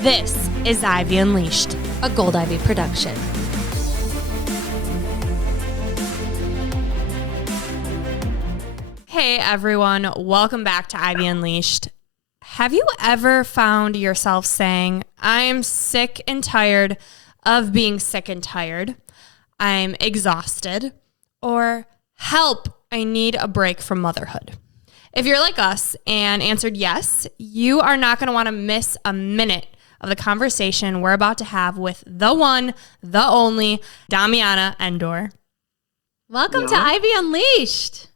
This is Ivy Unleashed, a Gold Ivy production. Hey everyone, welcome back to Ivy Unleashed. Have you ever found yourself saying, I'm sick and tired of being sick and tired, I'm exhausted, or help, I need a break from motherhood? If you're like us and answered yes, you are not going to want to miss a minute of the conversation we're about to have with the one, the only, Domiana Ndour. Welcome to Ivy Unleashed.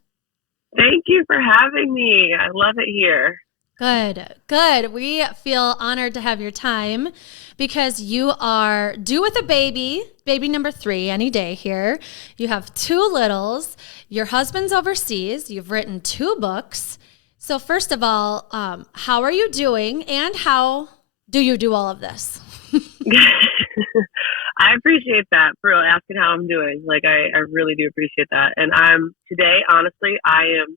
Thank you for having me. I love it here. Good. We feel honored to have your time because you are due with a baby number 3 any day here. You have 2 littles. Your husband's overseas. You've written 2 books. So first of all, how are you doing and how do you do all of this? I appreciate that for asking how I'm doing. Like, I really do appreciate that. And today, honestly, I am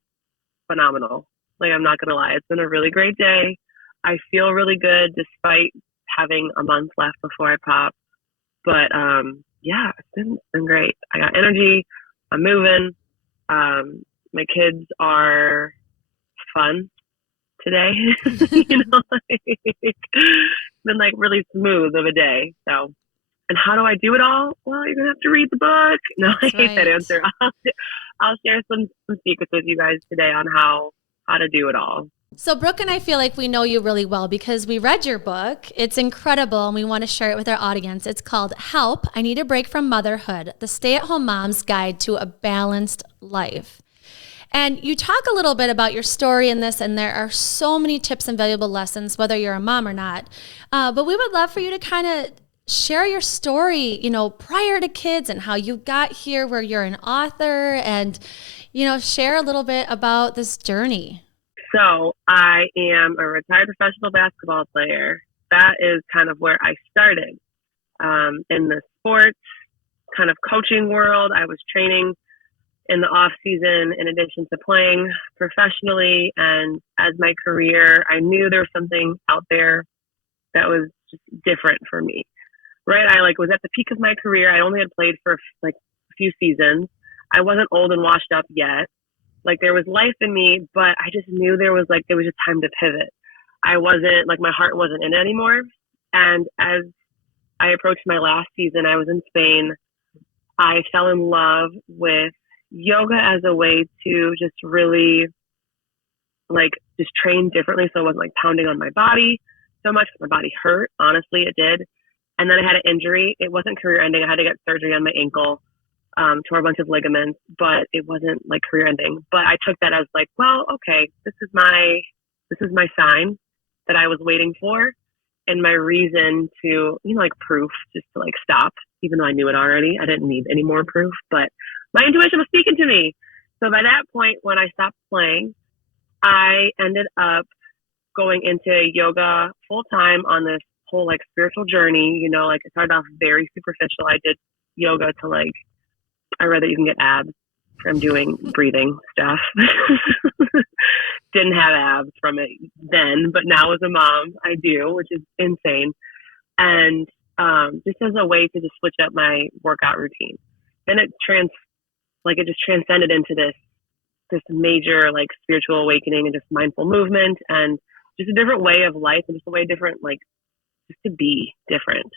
phenomenal. Like, I'm not going to lie. It's been a really great day. I feel really good despite having a month left before I pop. But, yeah, it's been great. I got energy. I'm moving. My kids are fun today. Been like really smooth of a day. So, and how do I do it all? Well, you're gonna have to read the book. No, I hate that answer. I'll share some secrets with you guys today on how to do it all. So Brooke and I feel like we know you really well because we read your book. It's incredible and we want to share it with our audience. It's called Help, I Need a Break from Motherhood, the Stay-at-Home Mom's Guide to a Balanced Life. And you talk a little bit about your story in this, and there are so many tips and valuable lessons, whether you're a mom or not. But we would love for you to kind of share your story, prior to kids and how you got here where you're an author and, share a little bit about this journey. So I am a retired professional basketball player. That is kind of where I started. In the sports kind of coaching world, I was training in the off season in addition to playing professionally. And as my career, I knew there was something out there that was just different for me, right? I was at the peak of my career. I only had played for a few seasons. I wasn't old and washed up yet. There was life in me, but I just knew there was just time to pivot. I wasn't my heart wasn't in it anymore. And as I approached my last season, I was in Spain. I fell in love with yoga as a way to just really just train differently. So I wasn't pounding on my body so much. My body hurt. Honestly, it did. And then I had an injury. It wasn't career ending. I had to get surgery on my ankle, tore a bunch of ligaments, but it wasn't career ending. But I took that as well, okay, this is my sign that I was waiting for and my reason to, proof just to stop, even though I knew it already. I didn't need any more proof, but my intuition was speaking to me. So by that point, when I stopped playing, I ended up going into yoga full time on this whole spiritual journey. It started off very superficial. I did yoga to I read that you can get abs from doing breathing stuff. Didn't have abs from it then, but now as a mom, I do, which is insane. And just as a way to just switch up my workout routine. Then it just transcended into this major spiritual awakening and just mindful movement and just a different way of life and just a way different, just to be different.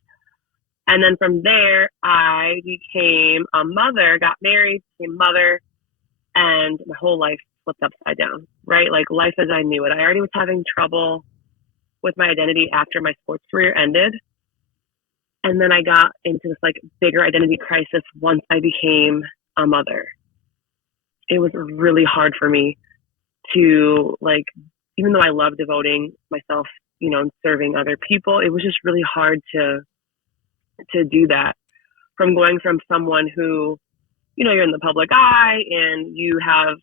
And then from there, I became a mother, got married, became a mother, and my whole life flipped upside down, right? Life as I knew it. I already was having trouble with my identity after my sports career ended. And then I got into this bigger identity crisis once I became a mother. It was really hard for me to even though I love devoting myself, and serving other people, it was just really hard to do that. From going from someone who, you're in the public eye and you have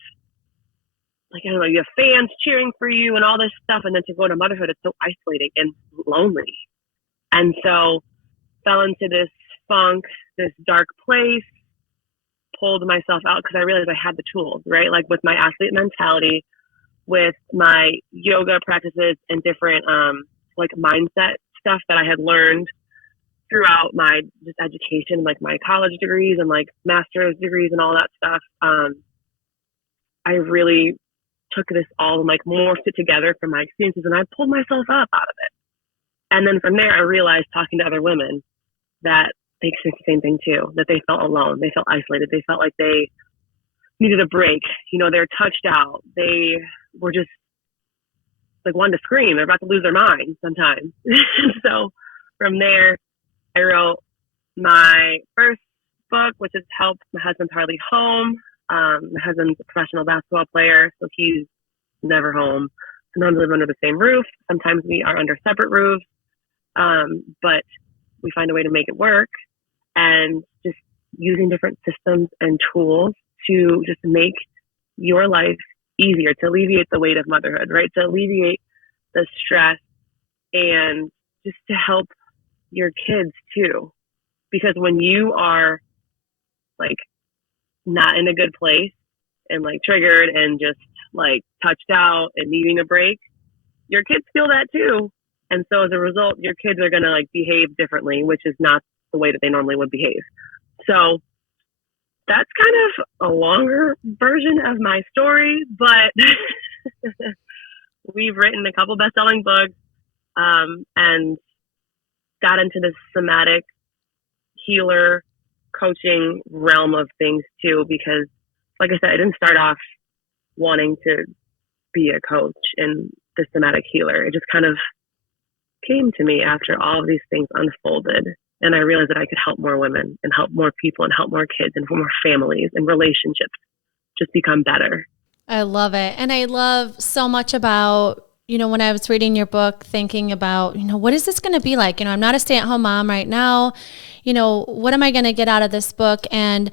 you have fans cheering for you and all this stuff, and then to go to motherhood, it's so isolating and lonely. And so fell into this funk, this dark place, pulled myself out because I realized I had the tools, right? With my athlete mentality, with my yoga practices and different mindset stuff that I had learned throughout my just education, like my college degrees and like master's degrees and all that stuff, I really took this all and like morphed it together from my experiences, and I pulled myself up out of it. And then from there, I realized, talking to other women, that they experienced the same thing too, that they felt alone, they felt isolated, they felt like they needed a break. You know, they're touched out, they were just like wanting to scream, they're about to lose their mind sometimes. So from there, I wrote my first book, which is Help. My husband's hardly home. My husband's a professional basketball player, so he's never home. Sometimes we live under the same roof. Sometimes we are under separate roofs. But we find a way to make it work, and just using different systems and tools to just make your life easier, to alleviate the weight of motherhood, right? To alleviate the stress, and just to help your kids too. Because when you are like not in a good place and like triggered and just like touched out and needing a break, your kids feel that too. And so as a result, your kids are going to like behave differently, which is not the way that they normally would behave. So that's kind of a longer version of my story, but we've written a couple best-selling books, and got into this somatic healer coaching realm of things too, because like I said, I didn't start off wanting to be a coach and the somatic healer. It just kind of came to me after all of these things unfolded, and I realized that I could help more women and help more people and help more kids and more families and relationships just become better. I love it. And I love so much about, you know, when I was reading your book, thinking about, you know, what is this going to be like? You know, I'm not a stay-at-home mom right now. You know, what am I going to get out of this book? And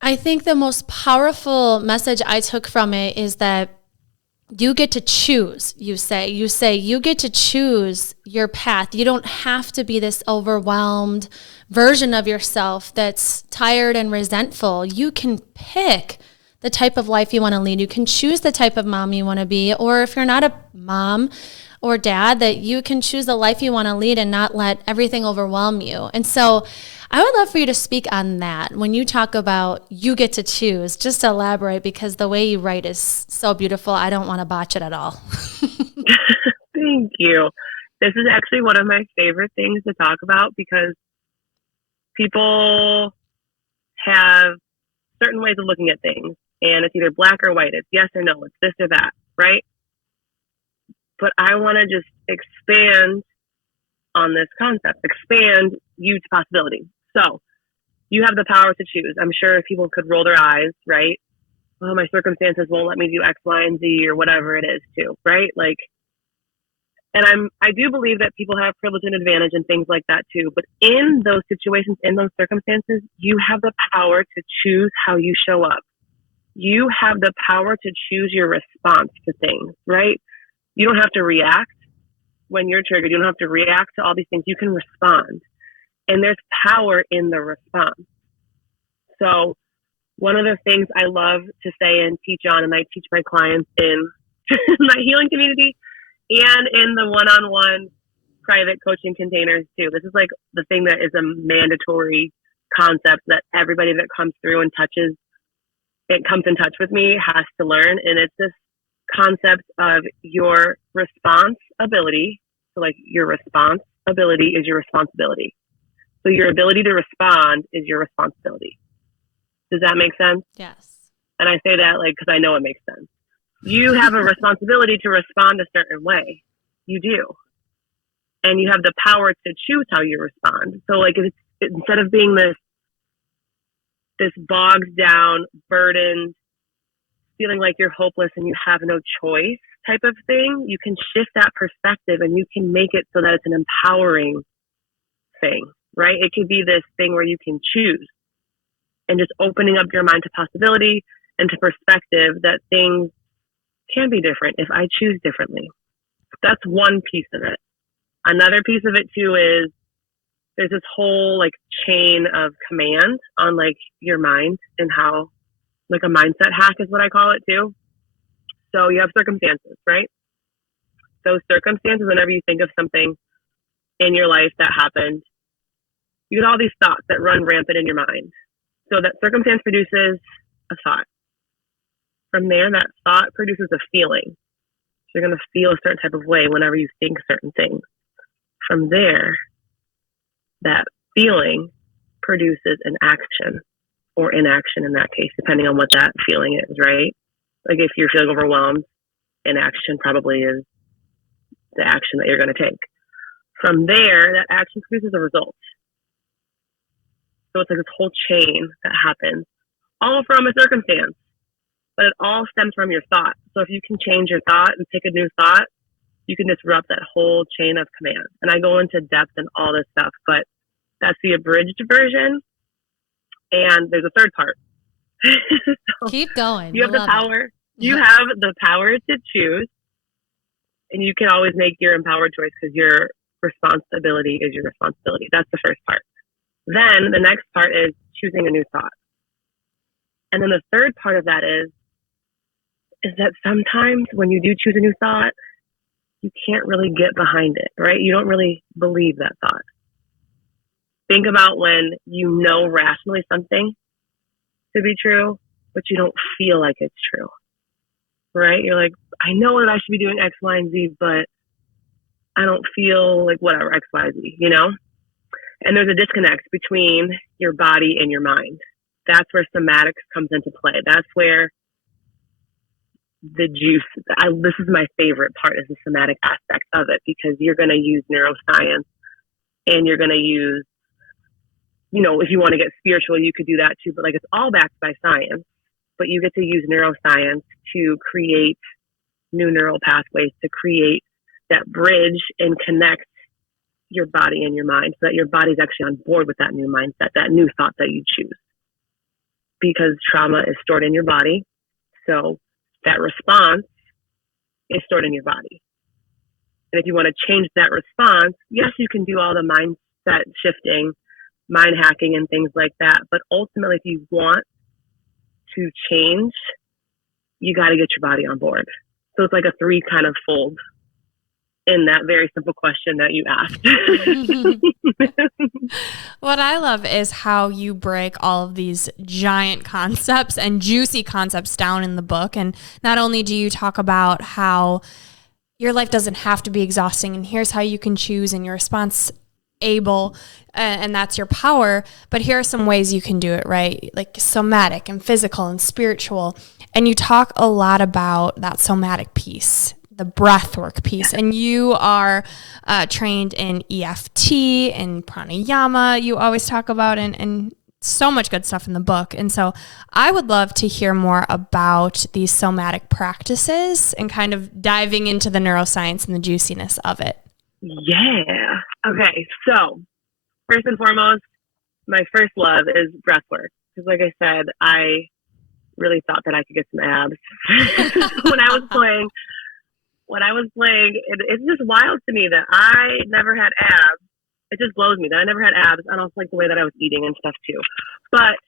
I think the most powerful message I took from it is that you get to choose, you say you get to choose your path. You don't have to be this overwhelmed version of yourself that's tired and resentful. You can pick the type of life you want to lead. You can choose the type of mom you want to be, or if you're not a mom or dad, that you can choose the life you want to lead and not let everything overwhelm you. And so I would love for you to speak on that. When you talk about you get to choose, just to elaborate, because the way you write is so beautiful. I don't want to botch it at all. Thank you. This is actually one of my favorite things to talk about, because people have certain ways of looking at things, and it's either black or white. It's yes or no. It's this or that, right? But I want to just expand on this concept, expand you to possibility. So you have the power to choose. I'm sure people could roll their eyes, right? Oh, my circumstances won't let me do X, Y, and Z, or whatever it is too, right? Like, and I do believe that people have privilege and advantage and things like that too. But in those situations, in those circumstances, you have the power to choose how you show up. You have the power to choose your response to things, right? You don't have to react when you're triggered. You don't have to react to all these things. You can respond. And there's power in the response. So one of the things I love to say and teach on, and I teach my clients in my healing community and in the one-on-one private coaching containers too. This is like the thing that is a mandatory concept that everybody that comes through and comes in touch with me has to learn. And it's this concept of your response ability. So like your response ability is your responsibility. So your ability to respond is your responsibility. Does that make sense? Yes. And I say that like, because I know it makes sense. You have a responsibility to respond a certain way. You do. And you have the power to choose how you respond. So like instead of being this bogged down, burdened, feeling like you're hopeless and you have no choice type of thing, you can shift that perspective and you can make it so that it's an empowering thing, right? It could be this thing where you can choose, and just opening up your mind to possibility and to perspective that things can be different if I choose differently. That's one piece of it. Another piece of it too is there's this whole like chain of command on like your mind, and how like a mindset hack is what I call it too. So you have circumstances, right? Those circumstances, whenever you think of something in your life that happened. You get all these thoughts that run rampant in your mind. So that circumstance produces a thought. From there, that thought produces a feeling. So you're going to feel a certain type of way whenever you think certain things. From there, that feeling produces an action or inaction in that case, depending on what that feeling is, right? Like if you're feeling overwhelmed, inaction probably is the action that you're going to take. From there, that action produces a result. So it's like this whole chain that happens, all from a circumstance, but it all stems from your thought. So if you can change your thought and pick a new thought, you can disrupt that whole chain of command. And I go into depth in all this stuff, but that's the abridged version. And there's a third part. So keep going. You have the power. You have the power to choose, and you can always make your empowered choice because your responsibility is your responsibility. That's the first part. Then the next part is choosing a new thought. And then the third part of that is that sometimes when you do choose a new thought, you can't really get behind it, right? You don't really believe that thought. Think about when you know rationally something to be true, but you don't feel like it's true, right? You're like, I know that I should be doing X, Y, and Z, but I don't feel like whatever, X, Y, Z, you know? And there's a disconnect between your body and your mind. That's where somatics comes into play. That's where the juice, this is my favorite part, is the somatic aspect of it, because you're going to use neuroscience and you're going to use, you know, if you want to get spiritual, you could do that too, but like it's all backed by science, but you get to use neuroscience to create new neural pathways, to create that bridge and connect your body and your mind so that your body's actually on board with that new mindset, that new thought that you choose. Because trauma is stored in your body. So that response is stored in your body. And if you want to change that response, yes, you can do all the mindset shifting, mind hacking and things like that. But ultimately, if you want to change, you got to get your body on board. So it's like a 3 kind of fold in that very simple question that you asked. What I love is how you break all of these giant concepts and juicy concepts down in the book. And not only do you talk about how your life doesn't have to be exhausting and here's how you can choose and your response able, and that's your power, but here are some ways you can do it, right? Like somatic and physical and spiritual. And you talk a lot about that somatic piece, the breath work piece. And you are trained in EFT and pranayama, you always talk about, and so much good stuff in the book. And so I would love to hear more about these somatic practices and kind of diving into the neuroscience and the juiciness of it. Yeah. Okay. So first and foremost, my first love is breath work. Because like I said, I really thought that I could get some abs when I was playing. It's just wild to me that I never had abs. It just blows me that I never had abs, and also like the way that I was eating and stuff too. But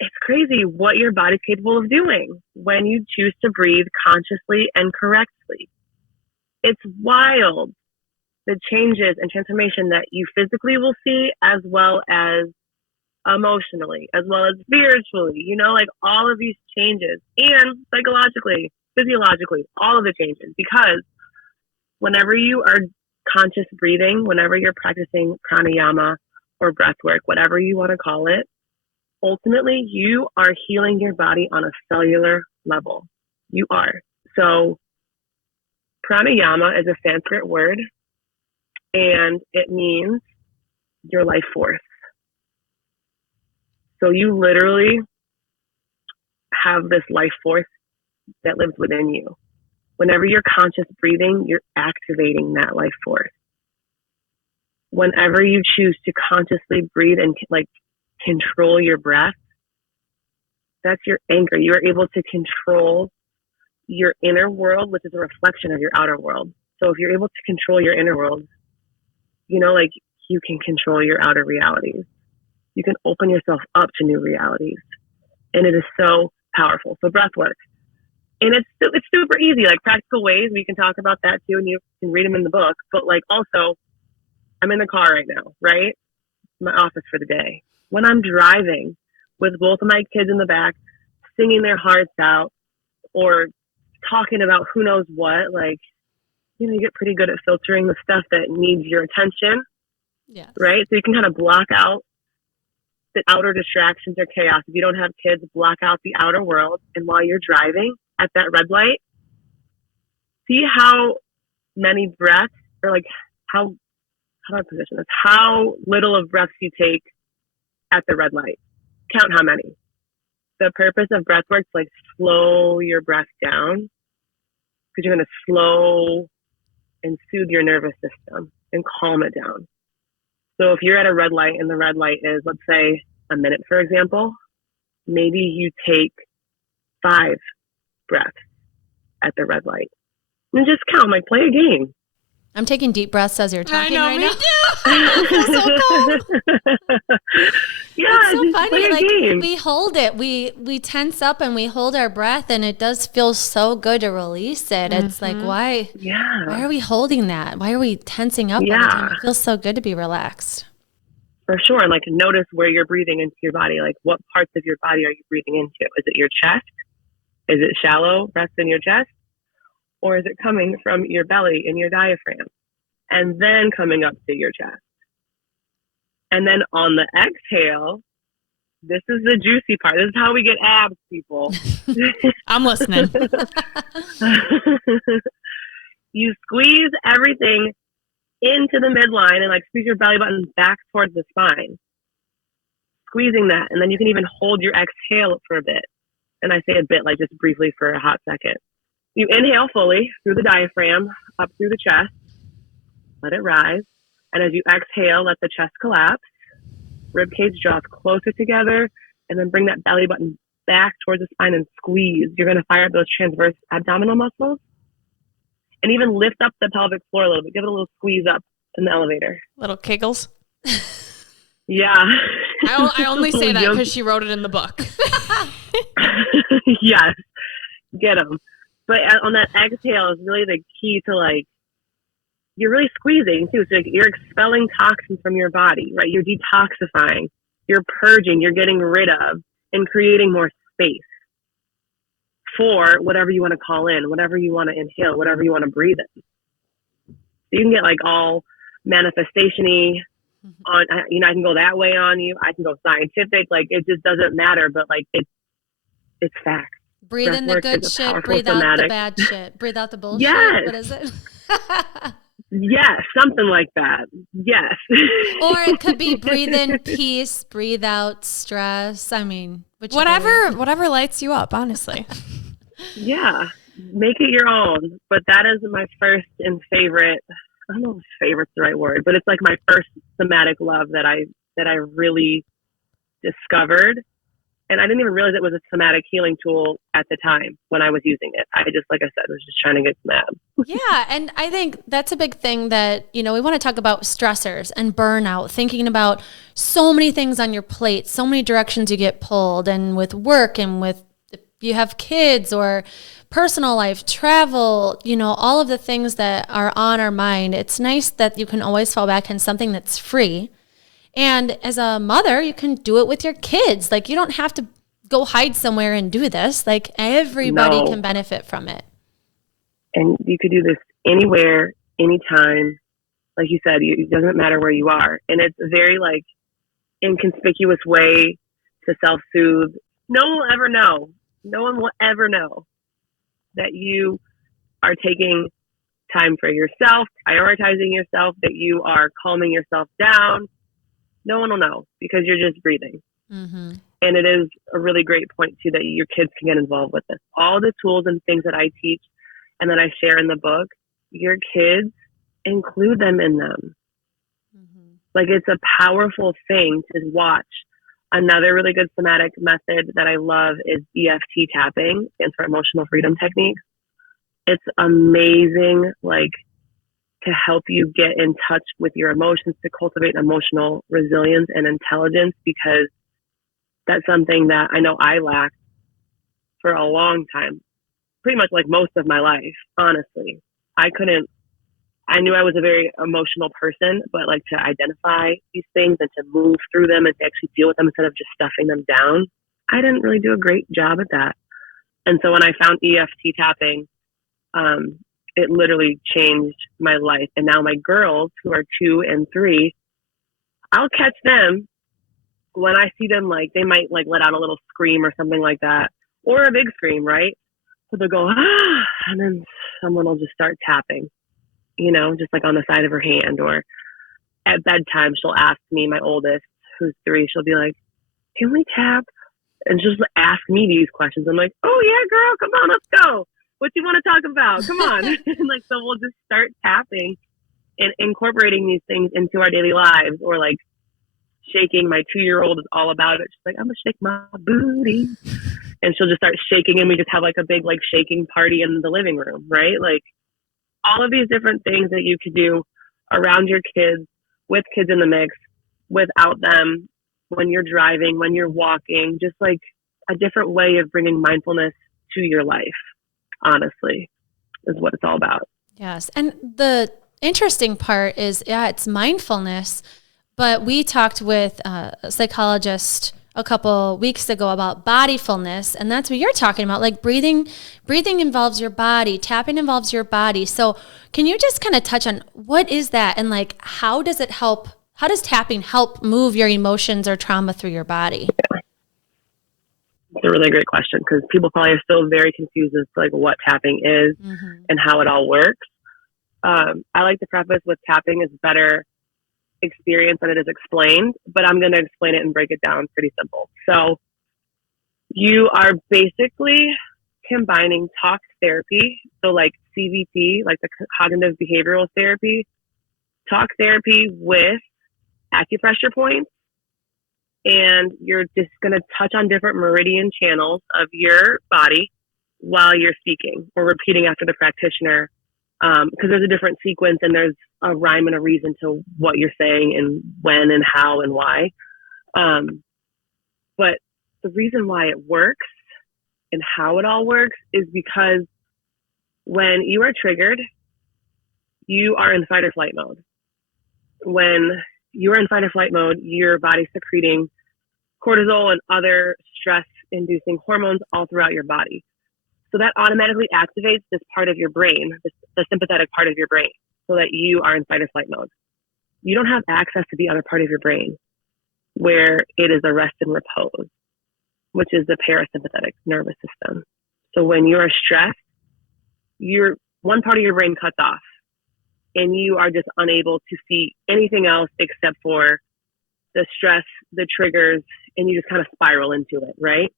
it's crazy what your body's capable of doing when you choose to breathe consciously and correctly. It's wild, the changes and transformation that you physically will see, as well as emotionally, as well as spiritually, you know, like all of these changes, and psychologically, physiologically, all of the changes. Because whenever you are conscious breathing, whenever you're practicing pranayama or breath work, whatever you want to call it, ultimately you are healing your body on a cellular level. You are. So pranayama is a Sanskrit word, and it means your life force. So you literally have this life force that lives within you. Whenever you're conscious breathing, you're activating that life force. Whenever you choose to consciously breathe and like control your breath, that's your anchor. You are able to control your inner world, which is a reflection of your outer world. So if you're able to control your inner world, you know, like you can control your outer realities. You can open yourself up to new realities. And it is so powerful. So breath work. And it's super easy, like practical ways. We can talk about that too, and you can read them in the book. But like also, I'm in the car right now, right? My office for the day. When I'm driving with both of my kids in the back, singing their hearts out or talking about who knows what, like, you know, you get pretty good at filtering the stuff that needs your attention. Yes. Right? So you can kind of block out the outer distractions or chaos. If you don't have kids, block out the outer world. And while you're driving at that red light, see how many breaths, or like how do I position this? How little of breaths you take at the red light. Count how many. The purpose of breath work is like slow your breath down, because you're going to slow and soothe your nervous system and calm it down. So if you're at a red light and the red light is, let's say, a minute, for example, maybe you take 5 breaths at the red light. And just count, like play a game. I'm taking deep breaths as you're talking I know, right me now. too. I feel so calm. Yeah, It's so just funny. play a Like game. we hold it. We tense up and we hold our breath, and it does feel so good to release it. It's like, why are we holding that? Why are we tensing up all the time? It feels so good to be relaxed. For sure. And like notice where you're breathing into your body. Like what parts of your body are you breathing into? Is it your chest? Is it shallow breaths in your chest? Or is it coming from your belly and your diaphragm? And then coming up to your chest. And then on the exhale, this is the juicy part. This is how we get abs, people. I'm listening. You squeeze everything into the midline and like squeeze your belly button back towards the spine. Squeezing that. And then you can even hold your exhale for a bit. And I say a bit, like just briefly for a hot second. You inhale fully through the diaphragm, up through the chest. Let it rise. And as you exhale, let the chest collapse. Ribcage draws closer together. And then bring that belly button back towards the spine and squeeze. You're going to fire up those transverse abdominal muscles. And even lift up the pelvic floor a little bit. Give it a little squeeze up in the elevator. Little kegels. Yeah. I only say that because she wrote it in the book. Yes. Get them. But on that exhale is really the key to like, you're really squeezing too. So like you're expelling toxins from your body, right? You're detoxifying, you're purging, you're getting rid of and creating more space for whatever you want to call in, whatever you want to inhale, whatever you want to breathe in. So you can get like all manifestation-y on, you know, I can go that way on you. I can go scientific. Like it just doesn't matter, but like it's fact. Breathe in the good shit, breathe out the bad shit, breathe out the bullshit. Yes. What is it? Yes, something like that. Yes. Or it could be breathe in peace, breathe out stress. I mean, whatever lights you up, honestly. Yeah, make it your own. But that is my first and favorite. I don't know if favorite's the right word, but it's like my first somatic love that I really discovered. And I didn't even realize it was a somatic healing tool at the time when I was using it. I just, like I said, was just trying to get some abs. Yeah. And I think that's a big thing that, you know, we want to talk about stressors and burnout, thinking about so many things on your plate, so many directions you get pulled, and with work and with if you have kids or personal life, travel, you know, all of the things that are on our mind. It's nice that you can always fall back on something that's free. And as a mother, you can do it with your kids. Like you don't have to go hide somewhere and do this. Like everybody can benefit from it. And you could do this anywhere, anytime. Like you said, it doesn't matter where you are. And it's a very like inconspicuous way to self-soothe. No one will ever know. No one will ever know that you are taking time for yourself, prioritizing yourself, that you are calming yourself down. No one will know because you're just breathing. Mm-hmm. And it is a really great point too that your kids can get involved with this. All the tools and things that I teach and that I share in the book, your kids, include them in them. Mm-hmm. Like it's a powerful thing to watch. Another really good somatic method that I love is EFT tapping, stands for emotional freedom techniques. It's amazing, like to help you get in touch with your emotions, to cultivate emotional resilience and intelligence, because that's something that I know I lacked for a long time. pretty much like most of my life, honestly. I knew I was a very emotional person, but like to identify these things and to move through them and to actually deal with them instead of just stuffing them down, I didn't really do a great job at that. And so when I found EFT tapping, it literally changed my life. And now my girls, who are 2 and 3, I'll catch them when I see them, like they might like let out a little scream or something like that, or a big scream, right? So they'll go, ah, and then someone will just start tapping, just like on the side of her hand. Or at bedtime, she'll ask me, my oldest, who's 3, she'll be like, can we tap? And she'll just ask me these questions. I'm like, oh yeah, girl, come on, let's go. What you want to talk about? Come on. And like, so we'll just start tapping and incorporating these things into our daily lives. Or like shaking. My 2-year-old is all about it. She's like, I'm gonna shake my booty. And she'll just start shaking, and we just have like a big like shaking party in the living room, right? Like all of these different things that you could do around your kids, with kids in the mix, without them, when you're driving, when you're walking, just like a different way of bringing mindfulness to your life, honestly, is what it's all about. Yes. And the interesting part is, it's mindfulness, but we talked with a psychologist a couple weeks ago about bodyfulness, and that's what you're talking about. Like breathing involves your body, tapping involves your body. So can you just kind of touch on what is that, and like how does tapping help move your emotions or trauma through your body? It's a really great question, because people probably are still very confused as to like what tapping is and how it all works. I like to preface with tapping is better experience than it is explained, but I'm going to explain it and break it down pretty simple. So you are basically combining talk therapy, so like CBT, like the cognitive behavioral therapy, talk therapy with acupressure points, and you're just going to touch on different meridian channels of your body while you're speaking or repeating after the practitioner, because there's a different sequence and there's a rhyme and a reason to what you're saying and when and how and why. But the reason why it works and how it all works is because when you are triggered, you are in fight or flight mode. When you're in fight or flight mode, your body's secreting cortisol and other stress-inducing hormones all throughout your body. So that automatically activates this part of your brain, the sympathetic part of your brain, so that you are in fight or flight mode. You don't have access to the other part of your brain where it is a rest and repose, which is the parasympathetic nervous system. So when you are stressed, one part of your brain cuts off, and you are just unable to see anything else except for the stress, the triggers, and you just kind of spiral into it, right?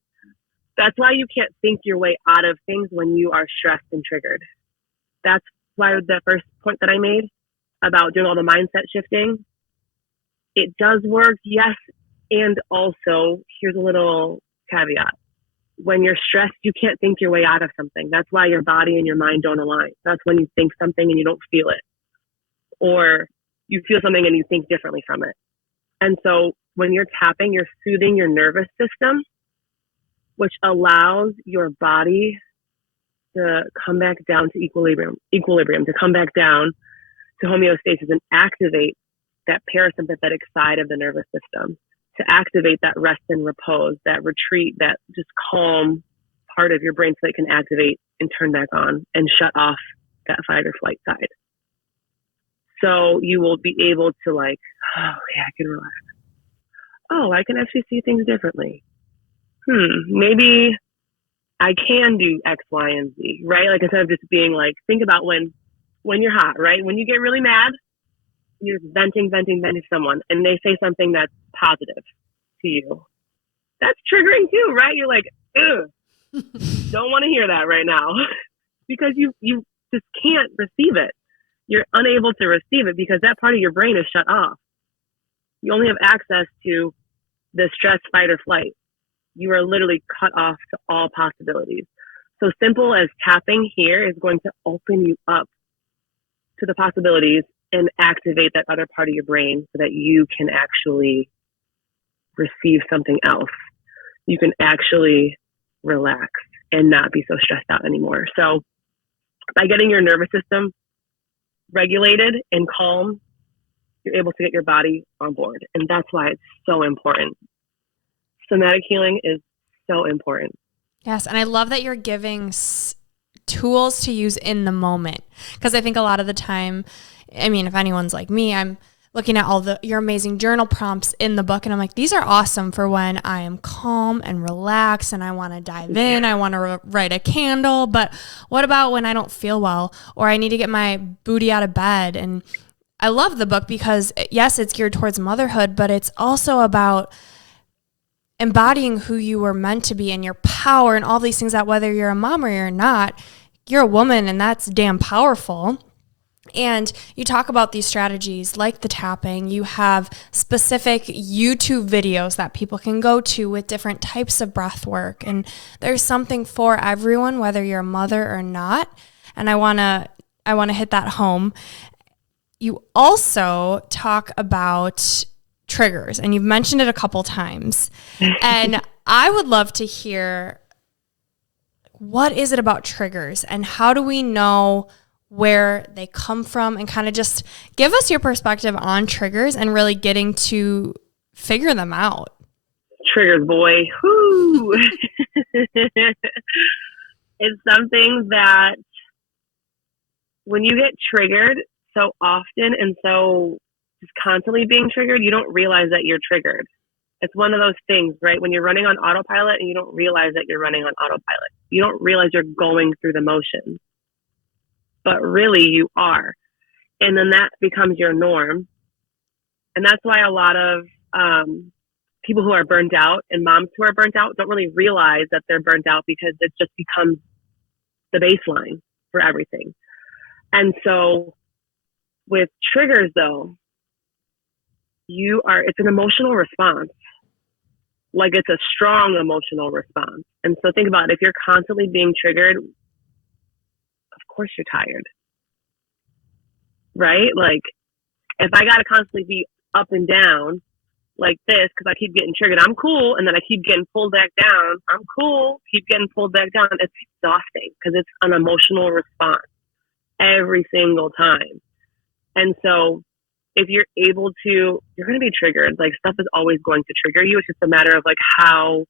That's why you can't think your way out of things when you are stressed and triggered. That's why the first point that I made about doing all the mindset shifting, it does work, yes, and also, here's a little caveat. When you're stressed, you can't think your way out of something. That's why your body and your mind don't align. That's when you think something and you don't feel it. Or you feel something and you think differently from it. And so when you're tapping, you're soothing your nervous system, which allows your body to come back down to equilibrium, to come back down to homeostasis and activate that parasympathetic side of the nervous system, to activate that rest and repose, that retreat, that just calm part of your brain so it can activate and turn back on and shut off that fight or flight side. So you will be able to like, oh yeah, I can relax. Oh, I can actually see things differently. Maybe I can do X, Y, and Z, right? Like instead of just being like, think about when you're hot, right? When you get really mad, you're venting to someone and they say something that's positive to you. That's triggering too, right? You're like, ugh, don't want to hear that right now because you just can't receive it. You're unable to receive it because that part of your brain is shut off. You only have access to the stress, fight, or flight. You are literally cut off to all possibilities. So simple as tapping here is going to open you up to the possibilities and activate that other part of your brain so that you can actually receive something else. You can actually relax. and not be so stressed out anymore. So by getting your nervous system regulated and calm, you're able to get your body on board. And that's why it's so important. Somatic healing is so important. Yes. And I love that you're giving tools to use in the moment. Because I think a lot of the time, I mean, if anyone's like me, I'm looking at all your amazing journal prompts in the book, and I'm like, these are awesome for when I am calm and relaxed and I want to dive in. I want to write a candle. But what about when I don't feel well or I need to get my booty out of bed? And I love the book because, yes, it's geared towards motherhood, but it's also about embodying who you were meant to be and your power and all these things, that whether you're a mom or you're not, you're a woman, and that's damn powerful. And you talk about these strategies like the tapping. You have specific YouTube videos that people can go to with different types of breath work. And there's something for everyone, whether you're a mother or not. And I want to hit that home. You also talk about triggers, and you've mentioned it a couple times. And I would love to hear, what is it about triggers and how do we know where they come from, and kind of just give us your perspective on triggers and really getting to figure them out. Triggers, boy. Whoo. It's something that when you get triggered so often and so just constantly being triggered, you don't realize that you're triggered. It's one of those things, right? When you're running on autopilot and you don't realize that you're running on autopilot. You don't realize you're going through the motions. But really you are. And then that becomes your norm. And that's why a lot of people who are burnt out and moms who are burnt out don't really realize that they're burnt out, because it just becomes the baseline for everything. And so with triggers though, it's an emotional response. Like, it's a strong emotional response. And so think about it. If you're constantly being triggered, of course you're tired, right? Like, if I got to constantly be up and down like this because I keep getting triggered, I'm cool, and then I keep getting pulled back down, I'm cool, keep getting pulled back down, it's exhausting because it's an emotional response every single time. And so if you're able to, you're going to be triggered. Like, stuff is always going to trigger you. It's just a matter of like, how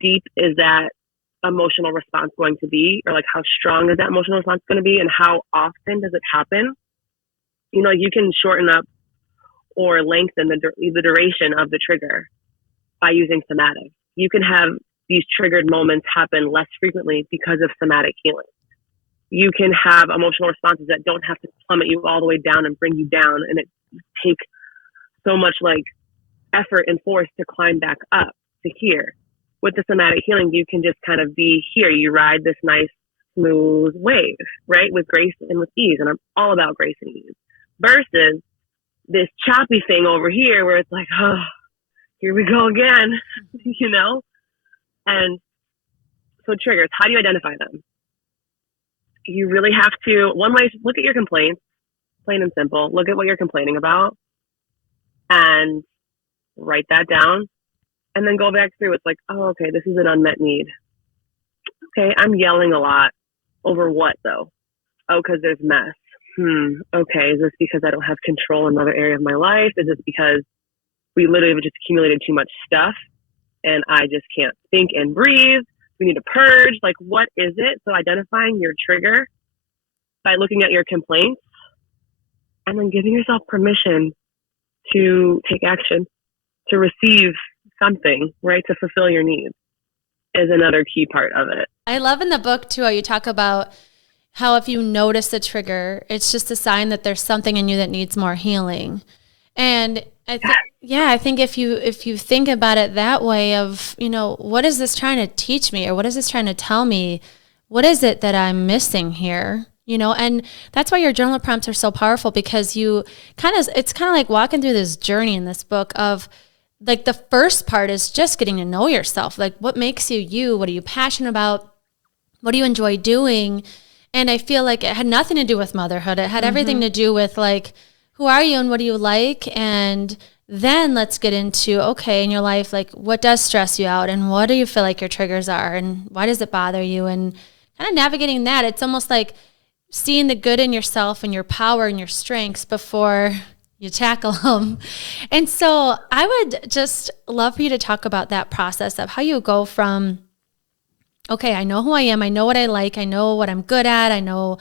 deep is that emotional response going to be, or like how strong is that emotional response going to be, and how often does it happen? You know, you can shorten up or lengthen the duration of the trigger by using somatic. You can have these triggered moments happen less frequently because of somatic healing. You can have emotional responses that don't have to plummet you all the way down and bring you down, and it takes so much like effort and force to climb back up to here. With the somatic healing, you can just kind of be here. You ride this nice, smooth wave, right? With grace and with ease. And I'm all about grace and ease. Versus this choppy thing over here where it's like, oh, here we go again, you know? And so triggers, how do you identify them? You really have to, one way, look at your complaints, plain and simple. Look at what you're complaining about and write that down. And then go back through. It's like, oh, okay, this is an unmet need. Okay, I'm yelling a lot. Over what, though? Oh, because there's mess. Okay, is this because I don't have control in another area of my life? Is this because we literally have just accumulated too much stuff and I just can't think and breathe? We need to purge. Like, what is it? So identifying your trigger by looking at your complaints and then giving yourself permission to take action, to receive something, right, to fulfill your needs is another key part of it. I love in the book too how you talk about how if you notice the trigger, it's just a sign that there's something in you that needs more healing. And I think if you think about it that way of, you know, what is this trying to teach me, or what is this trying to tell me? What is it that I'm missing here? You know, and that's why your journal prompts are so powerful, because it's kind of like walking through this journey in this book of, like, the first part is just getting to know yourself. Like, what makes you you? What are you passionate about? What do you enjoy doing? And I feel like it had nothing to do with motherhood. It had everything to do with, like, who are you and what do you like? And Then let's get into, okay, in your life, like what does stress you out and what do you feel like your triggers are and why does it bother you? And kind of navigating that. It's almost like seeing the good in yourself and your power and your strengths before you tackle them. And so I would just love for you to talk about that process of how you go from, okay, I know who I am. I know what I like. I know what I'm good at. I know,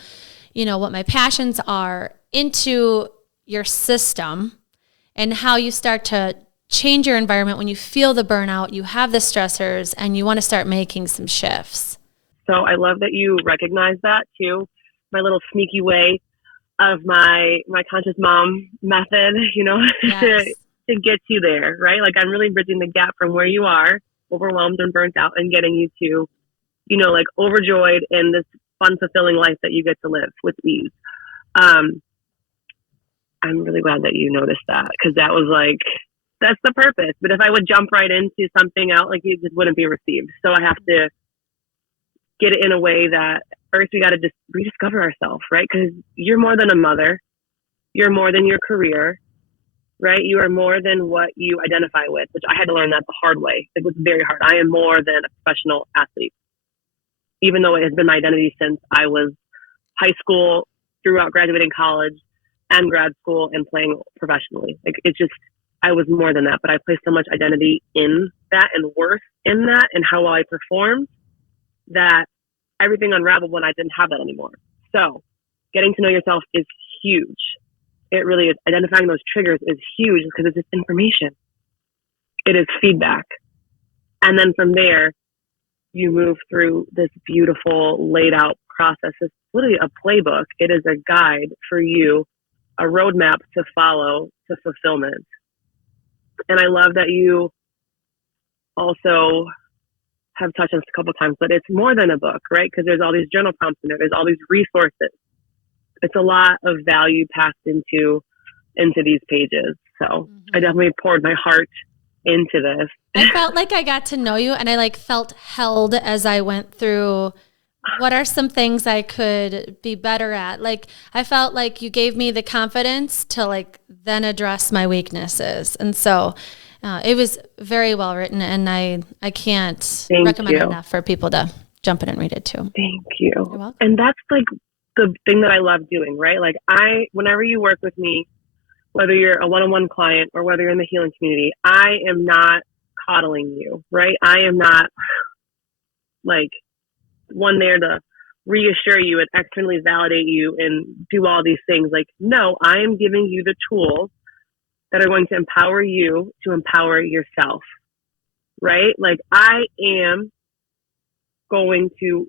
what my passions are, into your system and how you start to change your environment when you feel the burnout, you have the stressors, and you want to start making some shifts. So I love that you recognize that too. My little sneaky way of my conscious mom method, Yes. to get you there, right? Like I'm really bridging the gap from where you are, overwhelmed and burnt out, and getting you to, like overjoyed in this fun, fulfilling life that you get to live with ease. I'm really glad that you noticed that, because that was like, that's the purpose. But if I would jump right into something else, like it just wouldn't be received. So I have to get it in a way that first we got to just rediscover ourselves, right? Because you're more than a mother. You're more than your career, right? You are more than what you identify with, which I had to learn that the hard way. It was very hard. I am more than a professional athlete, even though it has been my identity since I was high school, throughout graduating college and grad school and playing professionally. Like it's just, I was more than that, but I placed so much identity in that and worth in that and how well I performed that everything unraveled when I didn't have that anymore. So getting to know yourself is huge. It really is. Identifying those triggers is huge because it's just information. It is feedback. And then from there, you move through this beautiful laid out process. It's literally a playbook. It is a guide for you, a roadmap to follow to fulfillment. And I love that you also have touched on this a couple of times, but it's more than a book, right? Because there's all these journal prompts in there. There's all these resources. It's a lot of value packed into these pages. So I definitely poured my heart into this. I felt like I got to know you, and I felt held as I went through what are some things I could be better at. I felt like you gave me the confidence to then address my weaknesses. And so it was very well written, and I can't recommend it enough for people to jump in and read it too. Thank you. You're welcome. And that's the thing that I love doing, right? Whenever you work with me, whether you're a one-on-one client or whether you're in the healing community, I am not coddling you, right? I am not one there to reassure you and externally validate you and do all these things. No, I am giving you the tools that are going to empower you to empower yourself, right? I am going to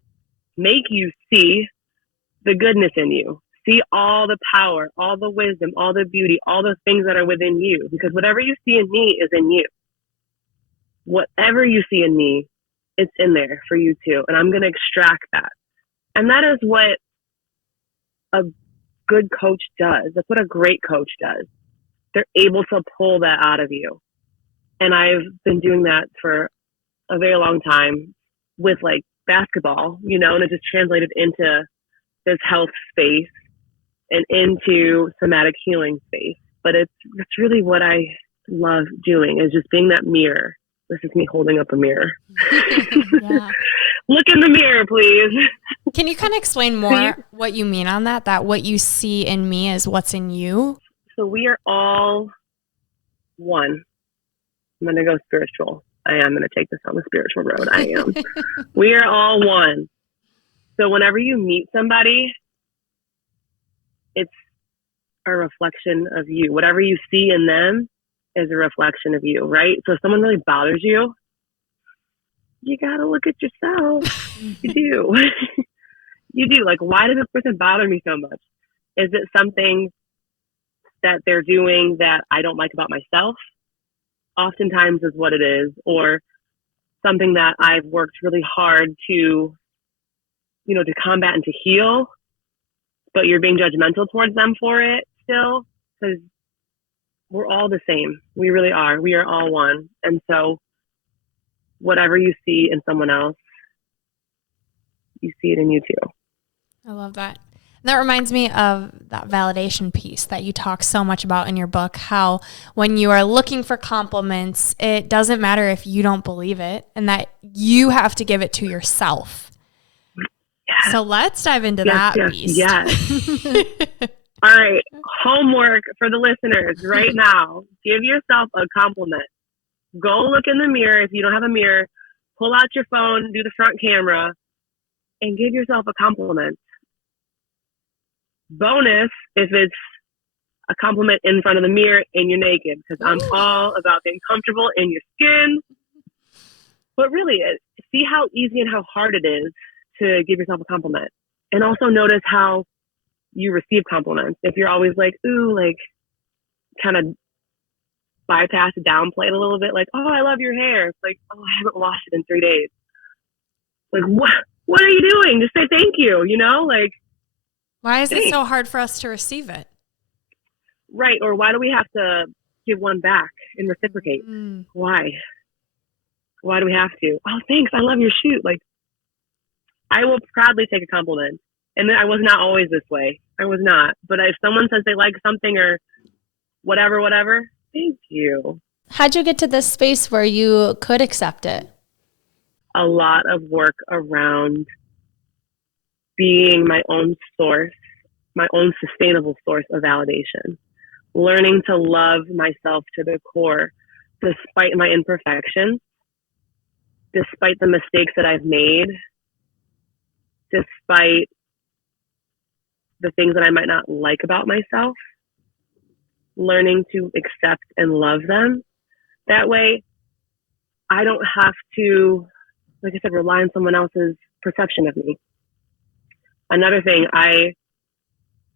make you see the goodness in you, see all the power, all the wisdom, all the beauty, all the things that are within you, because whatever you see in me is in you. Whatever you see in me, it's in there for you too. And I'm going to extract that. And that is what a good coach does. That's what a great coach does. They're able to pull that out of you. And I've been doing that for a very long time with basketball, and it just translated into this health space and into somatic healing space. But that's really what I love doing, is just being that mirror. This is me holding up a mirror. Yeah. Look in the mirror, please. Can you kind of explain more what you mean on that what you see in me is what's in you? So we are all one. I'm going to go spiritual. I am going to take this on the spiritual road. I am. We are all one. So whenever you meet somebody, it's a reflection of you. Whatever you see in them is a reflection of you, right? So if someone really bothers you, you got to look at yourself. You do. You do. Why does this person bother me so much? Is it something that they're doing that I don't like about myself? Oftentimes is what it is. Or something that I've worked really hard to, to combat and to heal, but you're being judgmental towards them for it still, because we're all the same. We really are. We are all one. And so whatever you see in someone else, you see it in you too. I love that. That reminds me of that validation piece that you talk so much about in your book, how when you are looking for compliments, it doesn't matter if you don't believe it and that you have to give it to yourself. Yes. So let's dive into that piece. Yes. All right. Homework for the listeners right now. Give yourself a compliment. Go look in the mirror. If you don't have a mirror, pull out your phone, do the front camera, and give yourself a compliment. Bonus if it's a compliment in front of the mirror and you're naked, because I'm all about being comfortable in your skin. But really, see how easy and how hard it is to give yourself a compliment. And also notice how you receive compliments. If you're always like, ooh, like kind of bypass, downplay it a little bit, like, oh, I love your hair. It's like, oh, I haven't washed it in 3 days. Like, what are you doing? Just say thank you, you know? Like, why is it so hard for us to receive it? Right. Or why do we have to give one back and reciprocate? Why? Why do we have to? Oh, thanks. I love your shoot. Like, I will proudly take a compliment. And I was not always this way. I was not. But if someone says they like something or whatever, thank you. How'd you get to this space where you could accept it? A lot of work around being my own source, my own sustainable source of validation. Learning to love myself to the core, despite my imperfections, despite the mistakes that I've made, despite the things that I might not like about myself, learning to accept and love them. That way, I don't have to, like I said, rely on someone else's perception of me. Another thing, I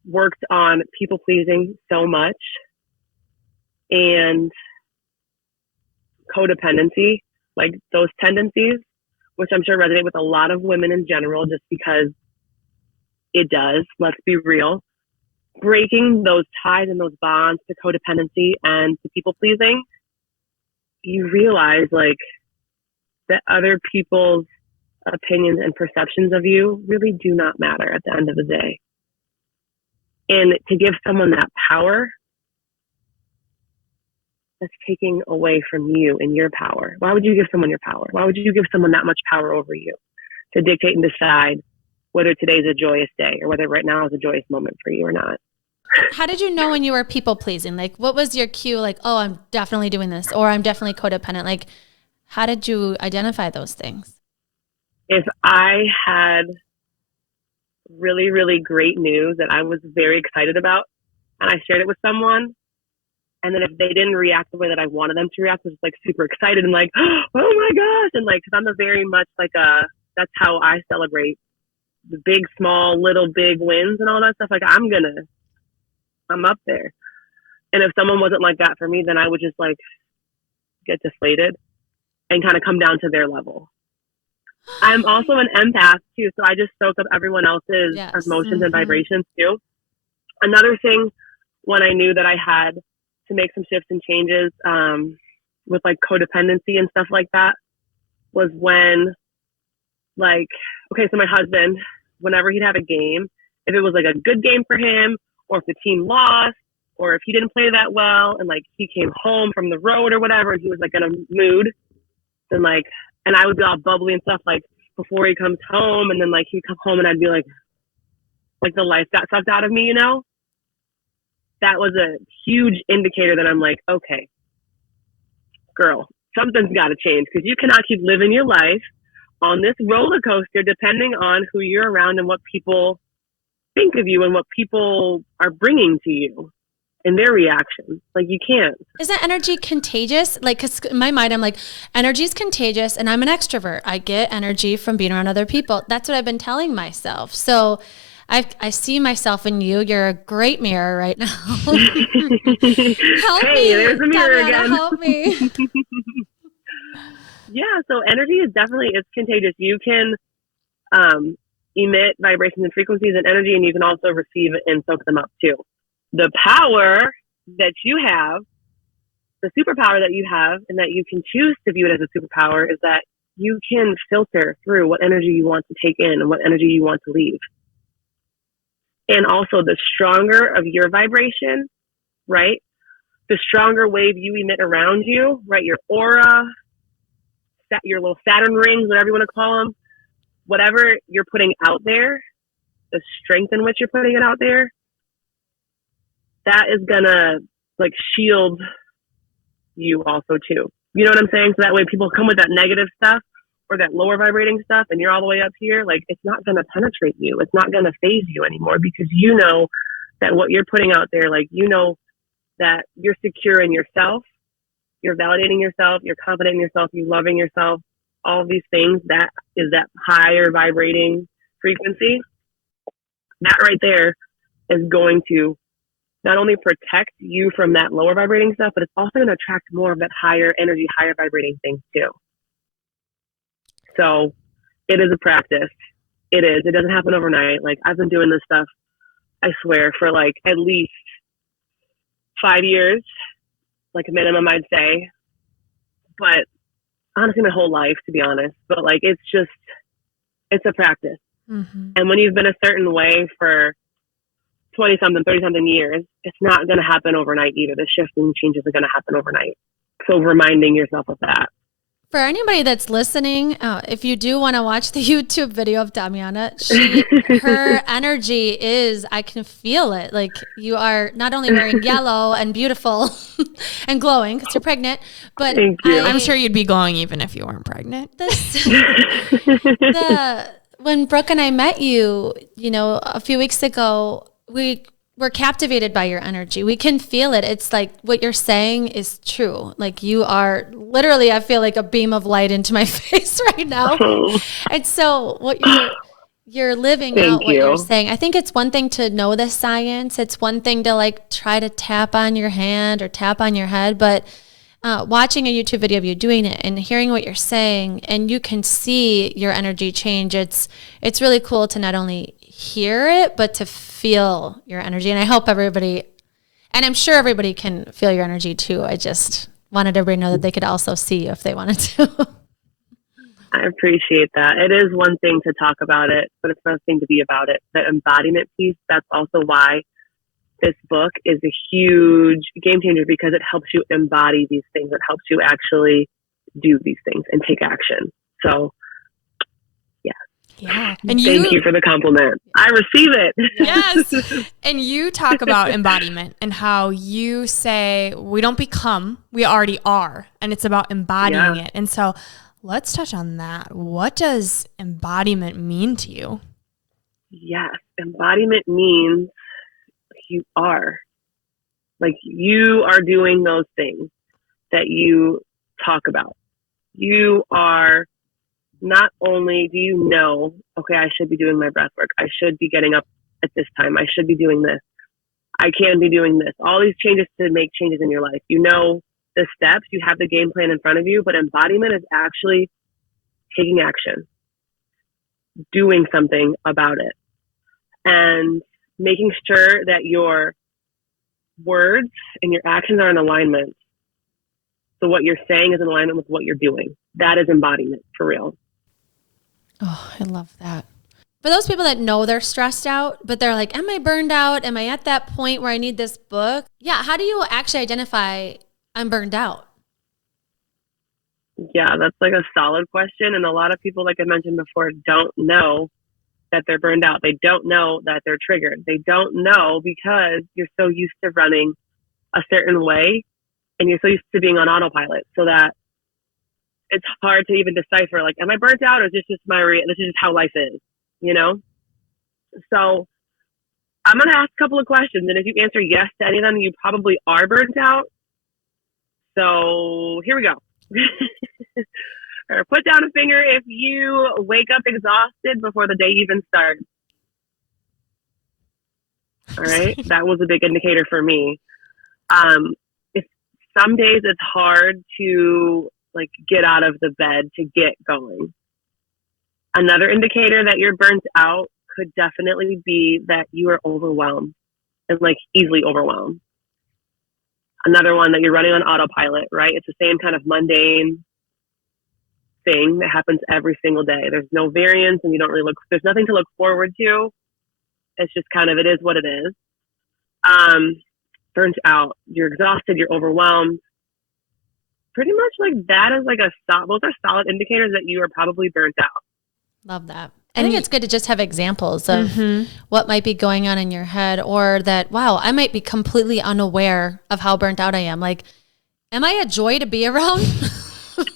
worked on people pleasing so much and codependency, like those tendencies, which I'm sure resonate with a lot of women in general, just because it does, let's be real. Breaking those ties and those bonds to codependency and to people pleasing, you realize like that other people's opinions and perceptions of you really do not matter at the end of the day. And to give someone that power, that's taking away from you and your power. Why would you give someone your power? Why would you give someone that much power over you to dictate and decide whether today's a joyous day or whether right now is a joyous moment for you or not? How did you know when you were people pleasing? Like, what was your cue? Like, oh, I'm definitely doing this, or I'm definitely codependent. Like, how did you identify those things? If I had really, really great news that I was very excited about and I shared it with someone, and then if they didn't react the way that I wanted them to react, I was like super excited and like, oh my gosh. And like, cause I'm a very much like that's how I celebrate the big, small, little, big wins and all that stuff. Like I'm up there. And if someone wasn't like that for me, then I would just like get deflated and kind of come down to their level. I'm also an empath too, so I just soak up everyone else's emotions and vibrations too. Another thing, when I knew that I had to make some shifts and changes with like codependency and stuff like that, was when like, okay, so my husband, whenever he'd have a game, if it was like a good game for him, or if the team lost, or if he didn't play that well, and like he came home from the road or whatever, and he was like in a mood, then like, and I would be all bubbly and stuff like before he comes home, and then like he'd come home and I'd be like the life got sucked out of me, you know? That was a huge indicator that I'm like, okay, girl, something's got to change, because you cannot keep living your life on this roller coaster depending on who you're around and what people think of you and what people are bringing to you and their reactions. Like, you can't. Isn't energy contagious? Like, because in my mind, I'm like, energy is contagious, and I'm an extrovert. I get energy from being around other people. That's what I've been telling myself. So I see myself in you. You're a great mirror right now. Help me. There's a mirror Domiana, again. help me. Yeah, so energy is definitely, it's contagious. You can emit vibrations and frequencies and energy, and you can also receive it and soak them up too. The power that you have, the superpower that you have, and that you can choose to view it as a superpower, is that you can filter through what energy you want to take in and what energy you want to leave. And also the stronger of your vibration, right? The stronger wave you emit around you, right? Your aura, your little Saturn rings, whatever you want to call them, whatever you're putting out there, the strength in which you're putting it out there, that is gonna like shield you also too. You know what I'm saying? So that way people come with that negative stuff or that lower vibrating stuff and you're all the way up here, like it's not gonna penetrate you. It's not gonna phase you anymore because you know that what you're putting out there, like you know that you're secure in yourself, you're validating yourself, you're confident in yourself, you're loving yourself, all of these things, that is that higher vibrating frequency. That right there is going to not only protect you from that lower vibrating stuff, but it's also going to attract more of that higher energy, higher vibrating things too. So it is a practice. It is. It doesn't happen overnight. Like I've been doing this stuff, I swear, for like at least 5 years, like a minimum, I'd say. But honestly, my whole life, to be honest. But like, it's a practice. Mm-hmm. And when you've been a certain way for 20 something, 30 something years, it's not going to happen overnight either. The shifts and changes are going to happen overnight. So reminding yourself of that. For anybody that's listening, if you do want to watch the YouTube video of Domiana, her energy is, I can feel it. Like you are not only wearing yellow and beautiful and glowing because you're pregnant, but thank you. I'm sure you'd be glowing even if you weren't pregnant. When Brooke and I met you, a few weeks ago, we were captivated by your energy. We can feel it. It's like what you're saying is true. Like you are literally, I feel like a beam of light into my face right now. And so what you're living out what you're saying. I think it's one thing to know the science. It's one thing to like try to tap on your hand or tap on your head, but watching a YouTube video of you doing it and hearing what you're saying, and you can see your energy change. It's really cool to not only hear it, but to feel your energy. And I hope everybody, and I'm sure everybody can feel your energy too. I just wanted everybody to know that they could also see you if they wanted to. I appreciate that. It is one thing to talk about it, but it's another thing to be about it. The embodiment piece, that's also why this book is a huge game changer, because it helps you embody these things. It helps you actually do these things and take action. So yeah. And thank you for the compliment. I receive it. Yes. And you talk about embodiment and how you say we don't become, we already are. And it's about embodying it. And so let's touch on that. What does embodiment mean to you? Yes. Embodiment means you are. Like you are doing those things that you talk about. You are. Not only do you know, okay, I should be doing my breath work. I should be getting up at this time. I should be doing this. I can be doing this. All these changes to make changes in your life. You know the steps. You have the game plan in front of you. But embodiment is actually taking action, doing something about it, and making sure that your words and your actions are in alignment. So what you're saying is in alignment with what you're doing. That is embodiment for real. Oh, I love that. For those people that know they're stressed out, but they're like, am I burned out? Am I at that point where I need this book? Yeah. How do you actually identify I'm burned out? Yeah, that's like a solid question. And a lot of people, like I mentioned before, don't know that they're burned out. They don't know that they're triggered. They don't know because you're so used to running a certain way and you're so used to being on autopilot, so that it's hard to even decipher, like, am I burnt out or is this just this is just how life is, you know? So I'm going to ask a couple of questions. And if you answer yes to any of them, you probably are burnt out. So here we go. Or put down a finger if you wake up exhausted before the day even starts. All right. That was a big indicator for me. If some days it's hard to like get out of the bed to get going. Another indicator that you're burnt out could definitely be that you are overwhelmed and like easily overwhelmed. Another one that you're running on autopilot, right? It's the same kind of mundane thing that happens every single day. There's no variance and you don't really there's nothing to look forward to. It's just kind of, it is what it is. Burnt out, you're exhausted, you're overwhelmed. Pretty much like that is like those are solid indicators that you are probably burnt out. Love that. I think it's good to just have examples of what might be going on in your head, or that, wow, I might be completely unaware of how burnt out I am. Like, am I a joy to be around?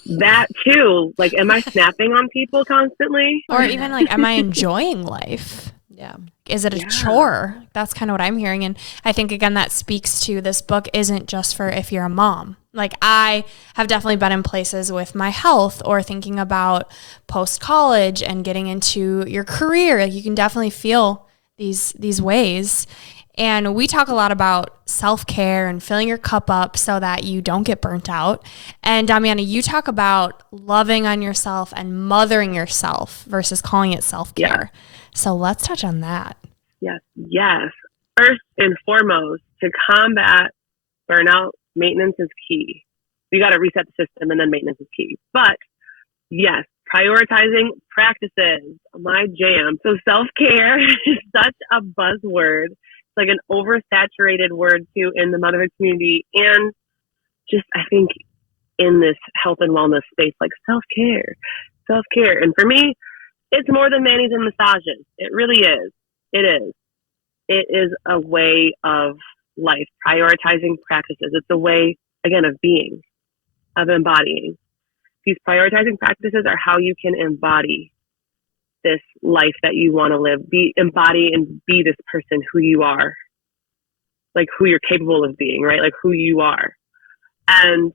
That too. Like, am I snapping on people constantly? Or even like, am I enjoying life? Yeah. Is it a chore? That's kind of what I'm hearing. And I think, again, that speaks to this book isn't just for if you're a mom. Like, I have definitely been in places with my health or thinking about post-college and getting into your career. Like, you can definitely feel these ways. And we talk a lot about self-care and filling your cup up so that you don't get burnt out. And Domiana, you talk about loving on yourself and mothering yourself versus calling it self-care. Yeah. So let's touch on that. Yes. First and foremost, to combat burnout, maintenance is key. You got to reset the system, and then maintenance is key. But yes, prioritizing practices, my jam. So self-care is such a buzzword. It's like an oversaturated word too in the motherhood community, and just, I think, in this health and wellness space, like self-care. And for me, it's more than manis and massages. It really is. It is a way of life, prioritizing practices. It's a way, again, of being, of embodying. These prioritizing practices are how you can embody this life that you want to live, embody and be this person who you are, like who you're capable of being, right? Like who you are. And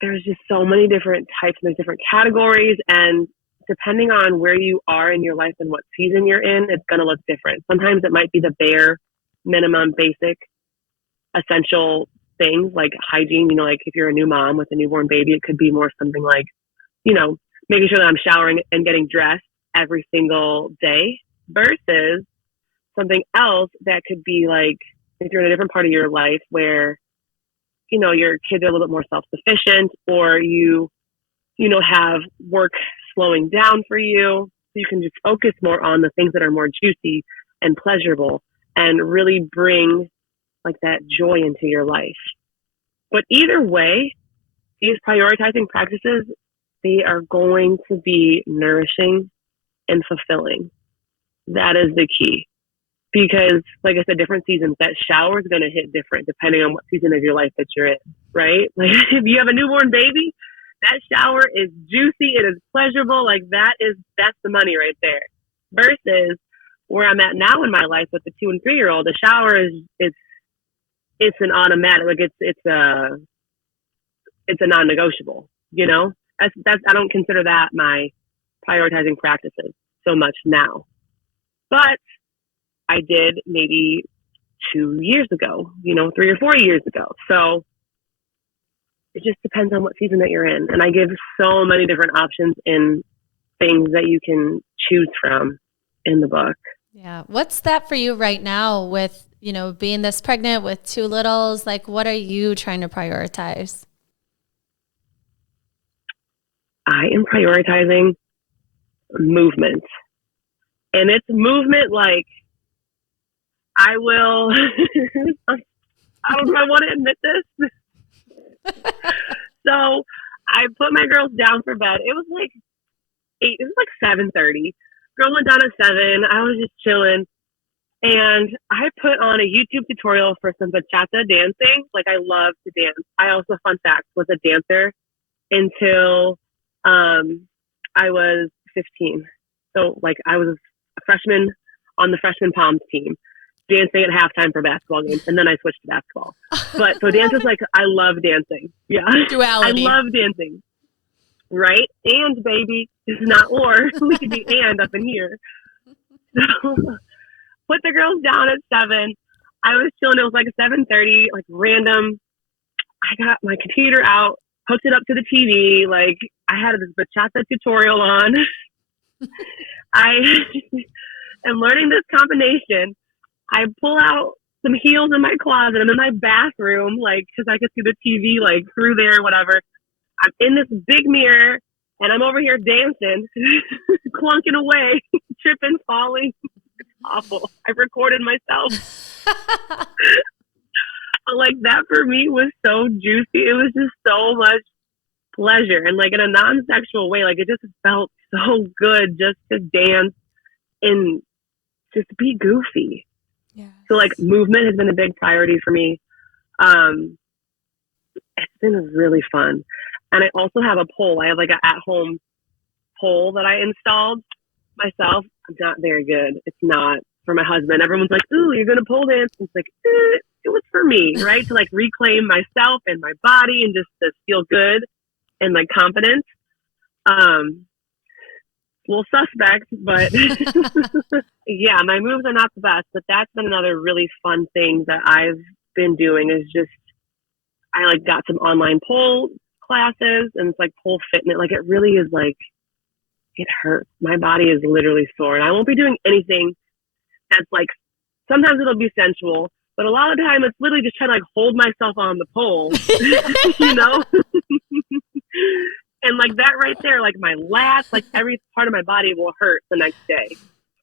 there's just so many different types and there's different categories, and depending on where you are in your life and what season you're in, it's going to look different. Sometimes it might be the bare minimum, basic, essential things like hygiene. You know, like if you're a new mom with a newborn baby, it could be more something like, you know, making sure that I'm showering and getting dressed every single day, versus something else that could be like, if you're in a different part of your life where, you know, your kids are a little bit more self-sufficient, or you know, have work slowing down for you, so you can just focus more on the things that are more juicy and pleasurable and really bring like that joy into your life. But either way, these prioritizing practices, they are going to be nourishing and fulfilling. That is the key. Because, like I said, different seasons, that shower is going to hit different depending on what season of your life that you're in, right? Like if you have a newborn baby, that shower is juicy, it is pleasurable, like that's the money right there. Versus where I'm at now in my life with the 2 and 3 year old, the shower it's an automatic, like it's a non-negotiable, you know? That's I don't consider that my prioritizing practices so much now. But I did maybe 2 years ago, you know, 3 or 4 years ago. So it just depends on what season that you're in. And I give so many different options in things that you can choose from in the book. Yeah. What's that for you right now with, you know, being this pregnant with 2 littles? Like, what are you trying to prioritize? I am prioritizing movement. And it's movement like I will, I don't know if I want to admit this. So I put my girls down for bed. It was like 7:30. Girls went down at 7. I was just chilling. And I put on a YouTube tutorial for some bachata dancing. Like, I love to dance. I also, fun fact, was a dancer until I was 15. So, like, I was a freshman on the freshman Palms team, dancing at halftime for basketball games, and then I switched to basketball. But so dance is like, I love dancing. Yeah. Duality. I love dancing. Right? And baby, it's not or. We could be and up in here. So put the girls down at 7. I was chilling. It was like 7:30, like random. I got my computer out, hooked it up to the TV. Like, I had this bachata tutorial on. I am learning this combination. I pull out some heels in my closet. I'm in my bathroom, like, because I could see the TV, like, through there, whatever. I'm in this big mirror, and I'm over here dancing, clunking away, tripping, falling. awful. I recorded myself. Like that for me was so juicy. It was just so much pleasure, and like in a non-sexual way. Like it just felt so good just to dance and just be goofy. Yeah. So like movement has been a big priority for me. It's been really fun. And I also have a pole. I have like an at-home pole that I installed myself. I'm not very good. It's not for my husband. Everyone's like, ooh, you're going to pole dance. It's like, it was for me, right? To like reclaim myself and my body and just to feel good and like confidence. A little suspect, but yeah, my moves are not the best, but that's been another really fun thing that I've been doing is just, I like got some online pole classes and it's like pole fitness. Like it really is like, it hurts. My body is literally sore and I won't be doing anything that's like, sometimes it'll be sensual, but a lot of the time it's literally just trying to like hold myself on the pole, you know? And like that right there, like my lats, like every part of my body will hurt the next day.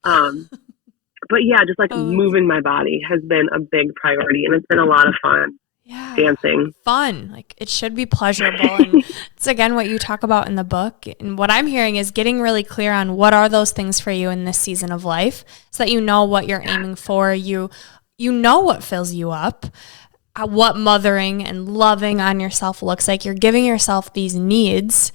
But yeah, just like moving my body has been a big priority and it's been a lot of fun. Yeah. Dancing. Fun. Like it should be pleasurable. And it's again what you talk about in the book. And what I'm hearing is getting really clear on what are those things for you in this season of life so that you know what you're aiming for. You know what fills you up, what mothering and loving on yourself looks like. You're giving yourself these needs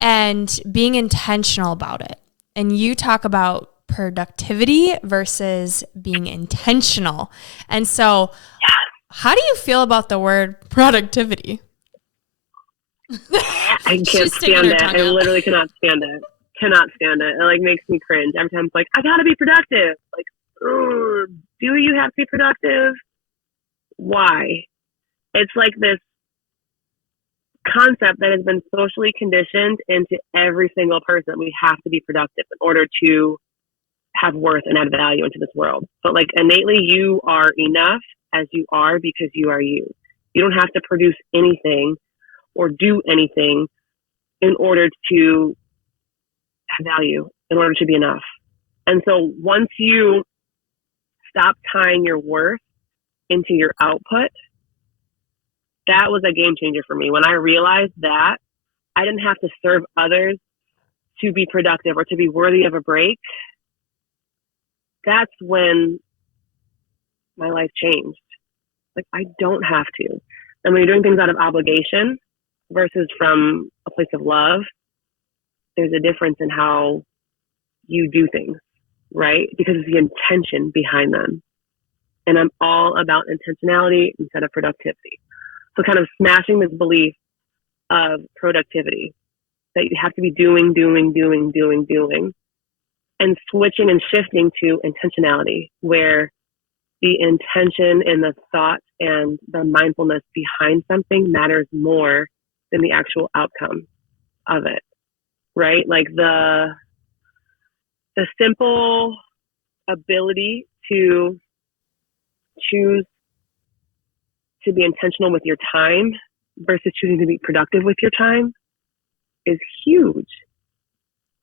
and being intentional about it. And you talk about productivity versus being intentional. And so how do you feel about the word productivity? I can't stand it. I literally cannot stand it. Cannot stand it. It like makes me cringe. Every time it's like, I gotta be productive. Like, do you have to be productive? Why? It's like this concept that has been socially conditioned into every single person. We have to be productive in order to have worth and add value into this world. But like innately, you are enough as you are because you are you. You don't have to produce anything or do anything in order to have value, in order to be enough. And so once you stop tying your worth into your output, that was a game changer for me. When I realized that I didn't have to serve others to be productive or to be worthy of a break, that's when my life changed. Like, I don't have to. And when you're doing things out of obligation versus from a place of love, there's a difference in how you do things, right? Because it's the intention behind them. And I'm all about intentionality instead of productivity. So kind of smashing this belief of productivity, that you have to be doing, and switching and shifting to intentionality, where the intention and the thought and the mindfulness behind something matters more than the actual outcome of it, right? Like the simple ability to choose to be intentional with your time versus choosing to be productive with your time is huge.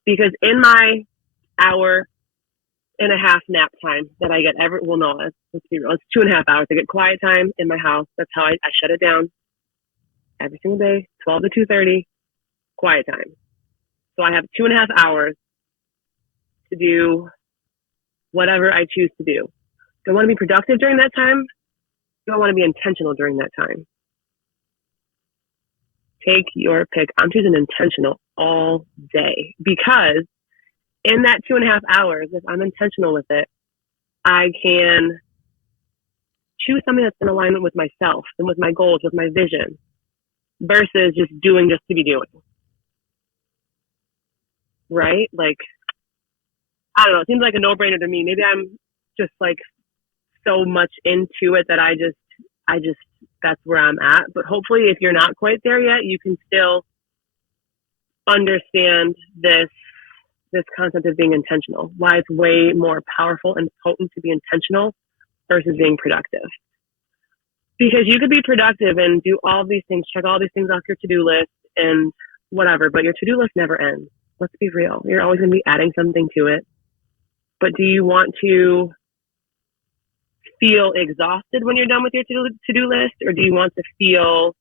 Because in my hour and a half nap time that I get let's be real, it's 2.5 hours. I get quiet time in my house. That's how I shut it down every single day, 12 to 2:30, quiet time. So I have 2.5 hours to do whatever I choose to do. Do I want to be productive during that time? Do I want to be intentional during that time? Take your pick. I'm choosing intentional all day, because in that 2.5 hours, if I'm intentional with it, I can choose something that's in alignment with myself and with my goals, with my vision, versus just doing just to be doing. Right? Like, I don't know. It seems like a no-brainer to me. Maybe I'm just like so much into it that I just that's where I'm at. But hopefully, if you're not quite there yet, you can still understand this concept of being intentional, why it's way more powerful and potent to be intentional versus being productive. Because you could be productive and do all these things, check all these things off your to-do list and whatever, but your to-do list never ends. Let's be real. You're always going to be adding something to it. But do you want to feel exhausted when you're done with your to-do list, or do you want to feel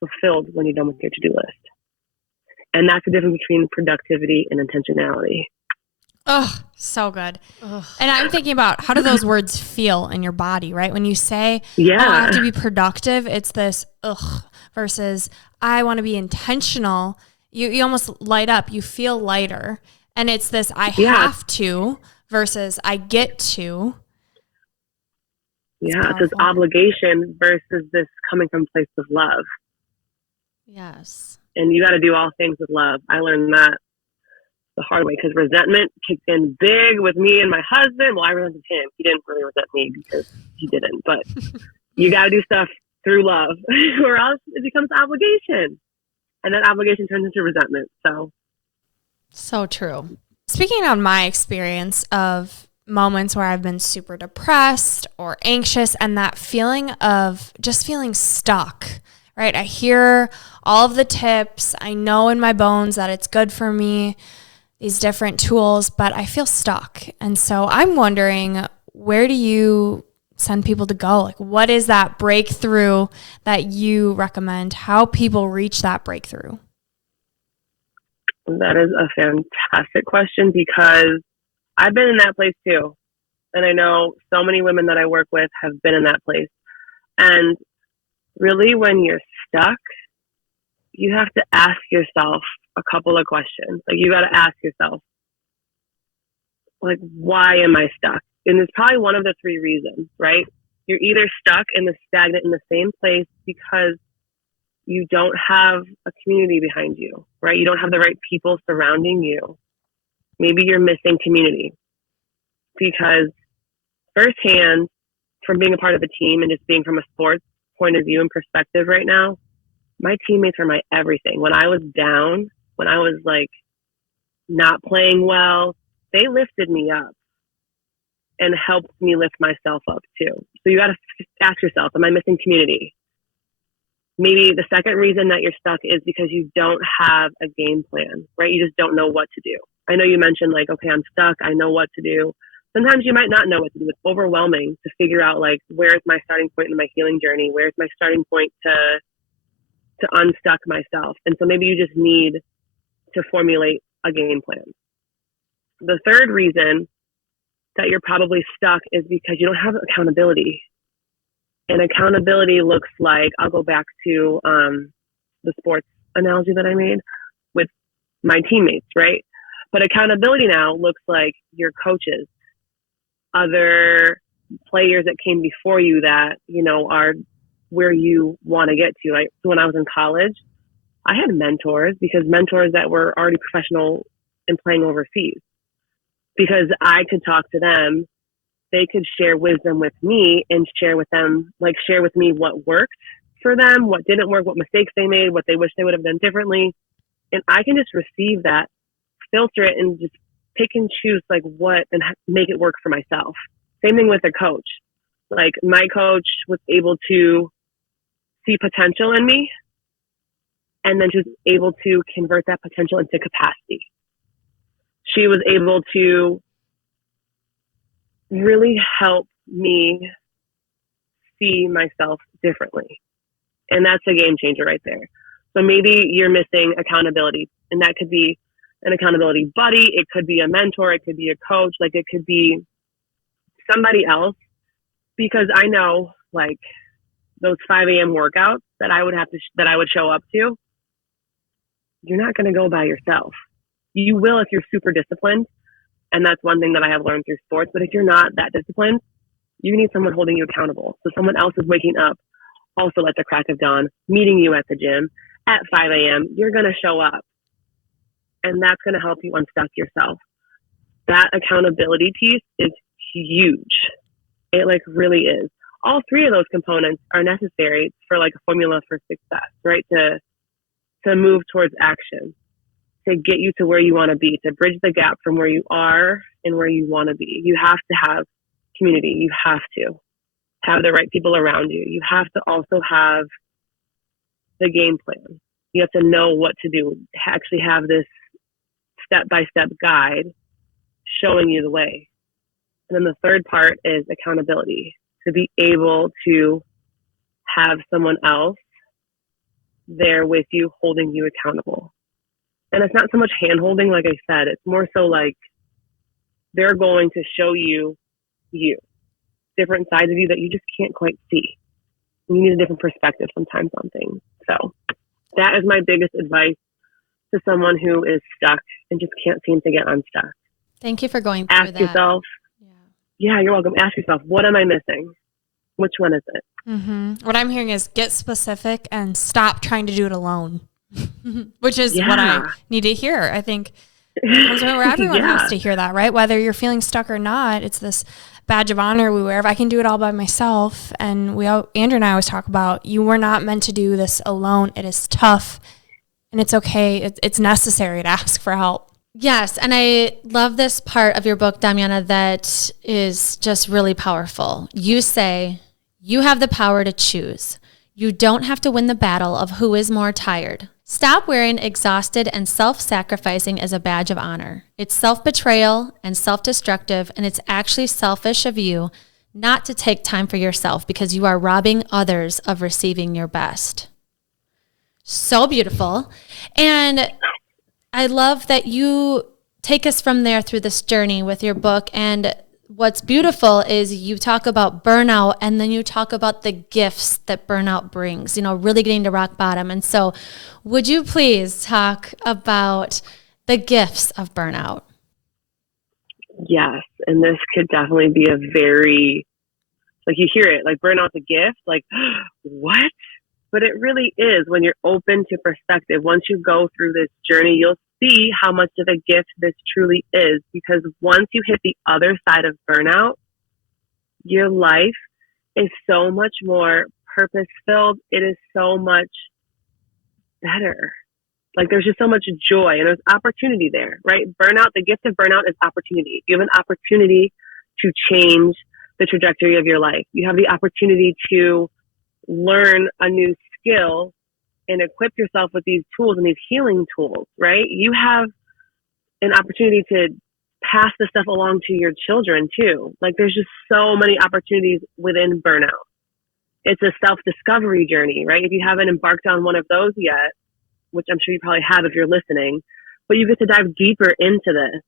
fulfilled when you're done with your to-do list? And that's the difference between productivity and intentionality. Oh, so good. Ugh. And I'm thinking about, how do those words feel in your body, right? When you say, Yeah. oh, I have to be productive, it's this versus I want to be intentional. You almost light up, you feel lighter. And it's this I have to versus I get to. It's this obligation versus this coming from a place of love. Yes. And you got to do all things with love. I learned that the hard way, because resentment kicked in big with me and my husband. Well, I resented him. He didn't really resent me because he didn't. But you got to do stuff through love or else it becomes obligation. And that obligation turns into resentment. So true. Speaking on my experience of moments where I've been super depressed or anxious, and that feeling of just feeling stuck, right? I hear all of the tips. I know in my bones that it's good for me, these different tools, but I feel stuck. And so I'm wondering, where do you send people to go? Like, what is that breakthrough that you recommend? How people reach that breakthrough? That is a fantastic question, because I've been in that place too. And I know so many women that I work with have been in that place. And really, when you're stuck, you have to ask yourself a couple of questions. Like, you got to ask yourself, like, why am I stuck? And it's probably one of the three reasons, right? You're either stuck in the stagnant in the same place because you don't have a community behind you, right? You don't have the right people surrounding you. Maybe you're missing community, because firsthand, from being a part of a team and just being from a sports point of view and perspective right now, my teammates are my everything. When I was down, when I was like not playing well, they lifted me up and helped me lift myself up too. So you got to ask yourself, am I missing community? Maybe the second reason that you're stuck is because you don't have a game plan, right? You just don't know what to do. I know you mentioned like, okay, I'm stuck. I know what to do. Sometimes you might not know what to do. It's overwhelming to figure out like, where's my starting point in my healing journey? Where's my starting point to unstuck myself? And so maybe you just need to formulate a game plan. The third reason that you're probably stuck is because you don't have accountability. And accountability looks like, I'll go back to the sports analogy that I made with my teammates, right? But accountability now looks like your coaches, other players that came before you that, you know, are where you want to get to. Like, so when I was in college, I had mentors that were already professional in playing overseas, because I could talk to them. They could share wisdom with me and share with me what worked for them, what didn't work, what mistakes they made, what they wish they would have done differently. And I can just receive that, filter it, and just pick and choose like what and make it work for myself. Same thing with a coach. Like, my coach was able to see potential in me and then just able to convert that potential into capacity. She was able to really help me see myself differently. And that's a game changer right there. So maybe you're missing accountability, and that could be an accountability buddy. It could be a mentor. It could be a coach. Like, it could be somebody else, because I know like those 5 a.m. workouts that I would show up to, you're not going to go by yourself. You will if you're super disciplined. And that's one thing that I have learned through sports. But if you're not that disciplined, you need someone holding you accountable. So someone else is waking up also at the crack of dawn, meeting you at the gym at 5 a.m. You're going to show up. And that's going to help you unstuck yourself. That accountability piece is huge. It like really is. All three of those components are necessary for like a formula for success, right? To move towards action, to get you to where you want to be, to bridge the gap from where you are and where you want to be. You have to have community. You have to have the right people around you. You have to also have the game plan. You have to know what to do. Actually have this step-by-step guide showing you the way. And then the third part is accountability, to be able to have someone else there with you, holding you accountable. And it's not so much hand holding, like I said, it's more so like they're going to show you different sides of you that you just can't quite see. You need a different perspective sometimes on things. So that is my biggest advice to someone who is stuck and just can't seem to get unstuck. Thank you for going through Ask that. yourself, yeah, you're welcome. Ask yourself, what am I missing? Which one is it? Mm-hmm. What I'm hearing is get specific and stop trying to do it alone, which is what I need to hear. I think it comes where everyone has to hear that, right? Whether you're feeling stuck or not, it's this badge of honor we wear. If I can do it all by myself, and Andrew and I always talk about, you were not meant to do this alone. It is tough, and it's okay. It's necessary to ask for help. Yes, and I love this part of your book, Domiana, that is just really powerful. You say, you have the power to choose. You don't have to win the battle of who is more tired. Stop wearing exhausted and self-sacrificing as a badge of honor. It's self-betrayal and self-destructive, and it's actually selfish of you not to take time for yourself because you are robbing others of receiving your best. So beautiful. And I love that you take us from there through this journey with your book. And what's beautiful is you talk about burnout, and then you talk about the gifts that burnout brings, really getting to rock bottom. And so would you please talk about the gifts of burnout? Yes. And this could definitely be a very, like you hear it, like burnout's a gift, like what? But it really is when you're open to perspective. Once you go through this journey, you'll see how much of a gift this truly is. Because once you hit the other side of burnout, your life is so much more purpose-filled. It is so much better. Like there's just so much joy and there's opportunity there, right? Burnout, the gift of burnout is opportunity. You have an opportunity to change the trajectory of your life. You have the opportunity to learn a new skill and equip yourself with these tools and these healing tools, right? You have an opportunity to pass this stuff along to your children too. Like there's just so many opportunities within burnout. It's a self-discovery journey, right? If you haven't embarked on one of those yet, which I'm sure you probably have if you're listening, but you get to dive deeper into this,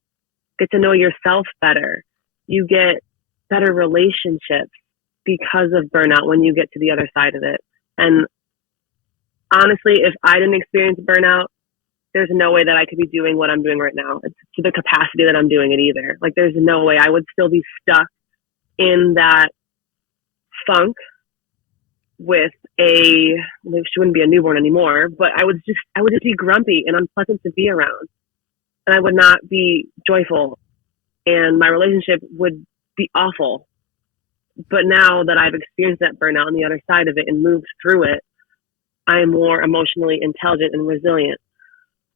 get to know yourself better. You get better relationships because of burnout when you get to the other side of it. And honestly, if I didn't experience burnout, there's no way that I could be doing what I'm doing right now. It's to the capacity that I'm doing it either. Like there's no way I would still be stuck in that funk with she wouldn't be a newborn anymore, but I would just be grumpy and unpleasant to be around. And I would not be joyful and my relationship would be awful. But now that I've experienced that burnout on the other side of it and moved through it, I am more emotionally intelligent and resilient.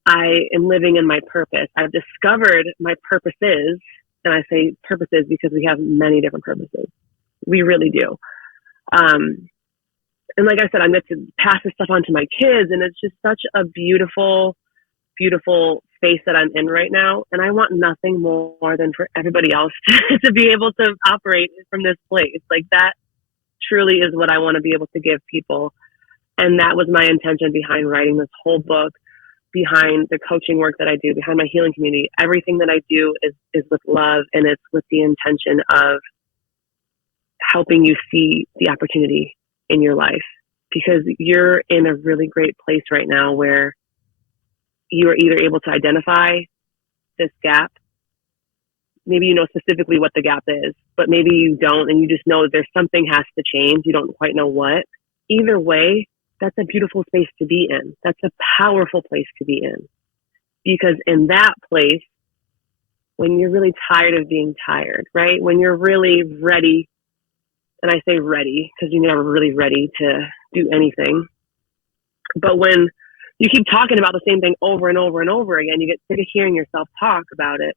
I am living in my purpose. I've discovered my purposes, and I say purposes because we have many different purposes. We really do. And like I said, I'm going to pass this stuff on to my kids, and it's just such a beautiful, beautiful space that I'm in right now. And I want nothing more than for everybody else to be able to operate from this place. Like that truly is what I want to be able to give people. And that was my intention behind writing this whole book, behind the coaching work that I do, behind my healing community. Everything that I do is with love, and it's with the intention of helping you see the opportunity in your life, because you're in a really great place right now where you are either able to identify this gap. Maybe you know specifically what the gap is, but maybe you don't, and you just know that there's something has to change. You don't quite know what. Either way, that's a beautiful space to be in. That's a powerful place to be in. Because in that place, when you're really tired of being tired, right? When you're really ready, and I say ready because you're never really ready to do anything. But when you keep talking about the same thing over and over and over again, you get sick of hearing yourself talk about it.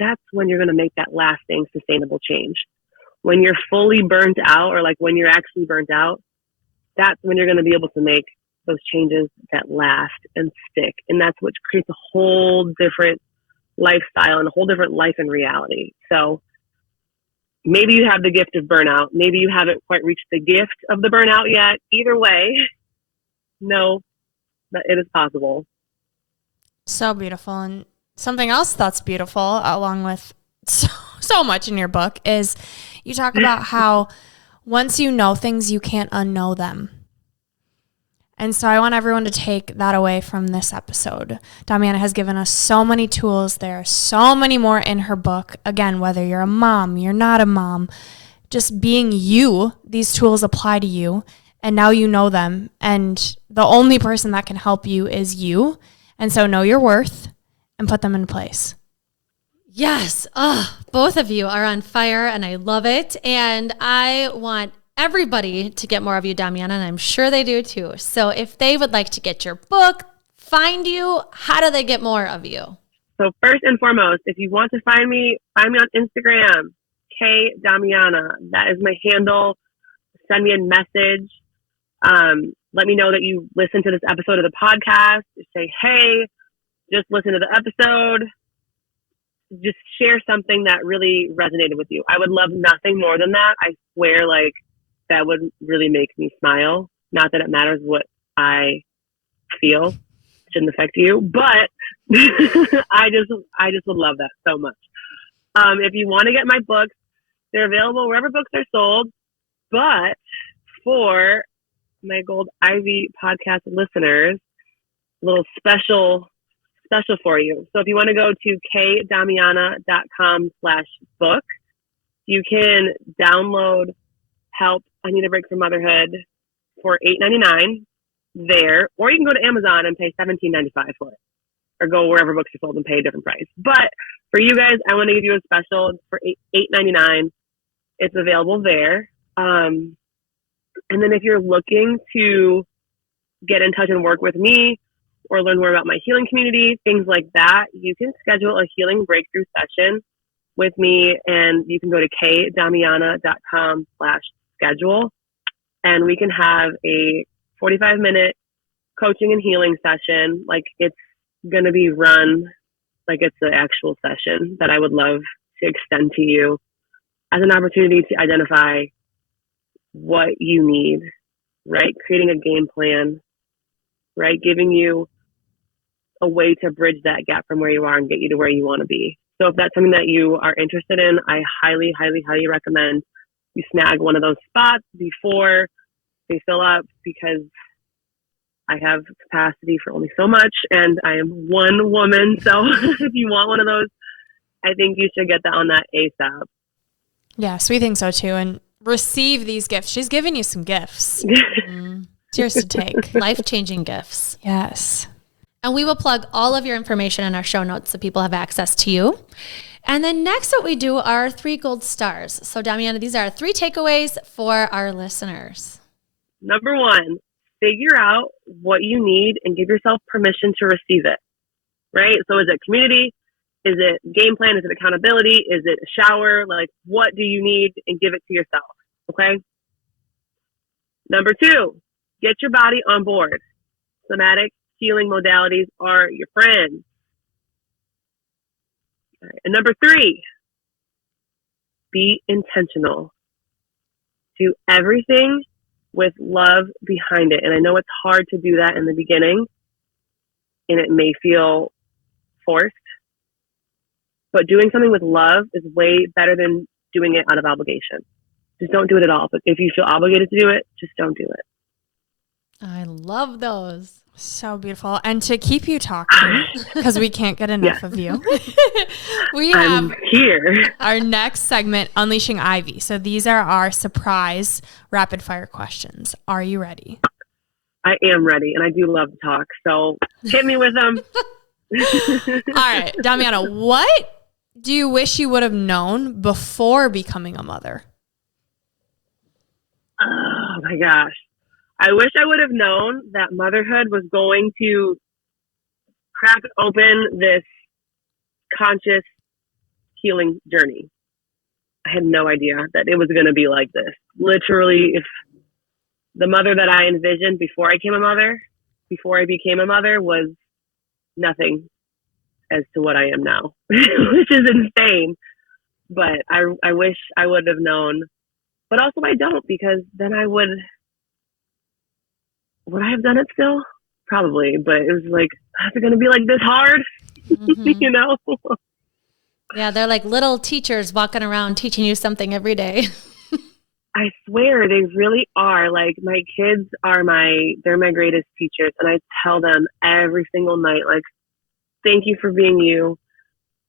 That's when you're going to make that lasting, sustainable change. When you're fully burnt out, or like when you're actually burnt out, that's when you're going to be able to make those changes that last and stick. And that's what creates a whole different lifestyle and a whole different life and reality. So maybe you have the gift of burnout. Maybe you haven't quite reached the gift of the burnout yet. Either way, know that it is possible. So beautiful. And something else that's beautiful, along with so much in your book, is you talk about how once you know things, you can't unknow them. And so I want everyone to take that away from this episode. Domiana has given us so many tools. There are so many more in her book. Again, whether you're a mom, you're not a mom, just being you, these tools apply to you. And now you know them. And the only person that can help you is you. And so know your worth and put them in place. Yes. Oh, both of you are on fire and I love it. And I want everybody to get more of you, Domiana, and I'm sure they do too. So if they would like to get your book, find you, how do they get more of you? So first and foremost, if you want to find me on Instagram, Domiana. That is my handle. Send me a message. Let me know that you listened to this episode of the podcast. Just say, hey, just listen to the episode. Just share something that really resonated with you. I would love nothing more than that. I swear, that would really make me smile. Not that it matters what I feel. It shouldn't affect you, but I just would love that so much. If you want to get my books, they're available wherever books are sold. But for my Gold Ivy podcast listeners, a little special for you. So if you want to go to kdomiana.com/book, you can download Help, I Need a Break from Motherhood for $8.99 there, or you can go to Amazon and pay $17.95 for it, or go wherever books are sold and pay a different price. But for you guys, I want to give you a special. It's for $8.99. It's available there. And then if you're looking to get in touch and work with me or learn more about my healing community, things like that, you can schedule a healing breakthrough session with me, and you can go to kdomiana.com/schedule, and we can have a 45-minute coaching and healing session. It's going to be run like it's the actual session that I would love to extend to you as an opportunity to identify what you need, right? Creating a game plan, right? Giving you a way to bridge that gap from where you are and get you to where you want to be. So if that's something that you are interested in, I highly, highly, highly recommend you snag one of those spots before they fill up, because I have capacity for only so much and I am one woman. So if you want one of those, I think you should get that on that ASAP. Yes, we think so too. And receive these gifts. She's giving you some gifts. It's yours to take. Life-changing gifts. Yes. And we will plug all of your information in our show notes so people have access to you. And then next, what we do are 3 gold stars. So Domiana, these are 3 takeaways for our listeners. Number 1, figure out what you need and give yourself permission to receive it, right? So is it community? Is it game plan? Is it accountability? Is it a shower? What do you need, and give it to yourself, okay? Number 2, get your body on board. Somatic healing modalities are your friends. Right. And number 3, be intentional. Do everything with love behind it. And I know it's hard to do that in the beginning, and it may feel forced, but doing something with love is way better than doing it out of obligation. Just don't do it at all. But if you feel obligated to do it, just don't do it. I love those. So beautiful. And to keep you talking, because we can't get enough of you, we have here our next segment, Unleashing Ivy. So these are our surprise rapid fire questions. Are you ready? I am ready, and I do love to talk. So hit me with them. All right, Domiana, what do you wish you would have known before becoming a mother? Oh my gosh. I wish I would have known that motherhood was going to crack open this conscious healing journey. I had no idea that it was going to be like this. Literally, if the mother that I envisioned before I became a mother was nothing as to what I am now, which is insane. but I wish I would have known, but also I don't, because then would I have done it still? Probably, but it was like, is it going to be like this hard? You know? Yeah, they're like little teachers walking around teaching you something every day. I swear they really are. Like, my kids they're my greatest teachers. And I tell them every single night, like, thank you for being you.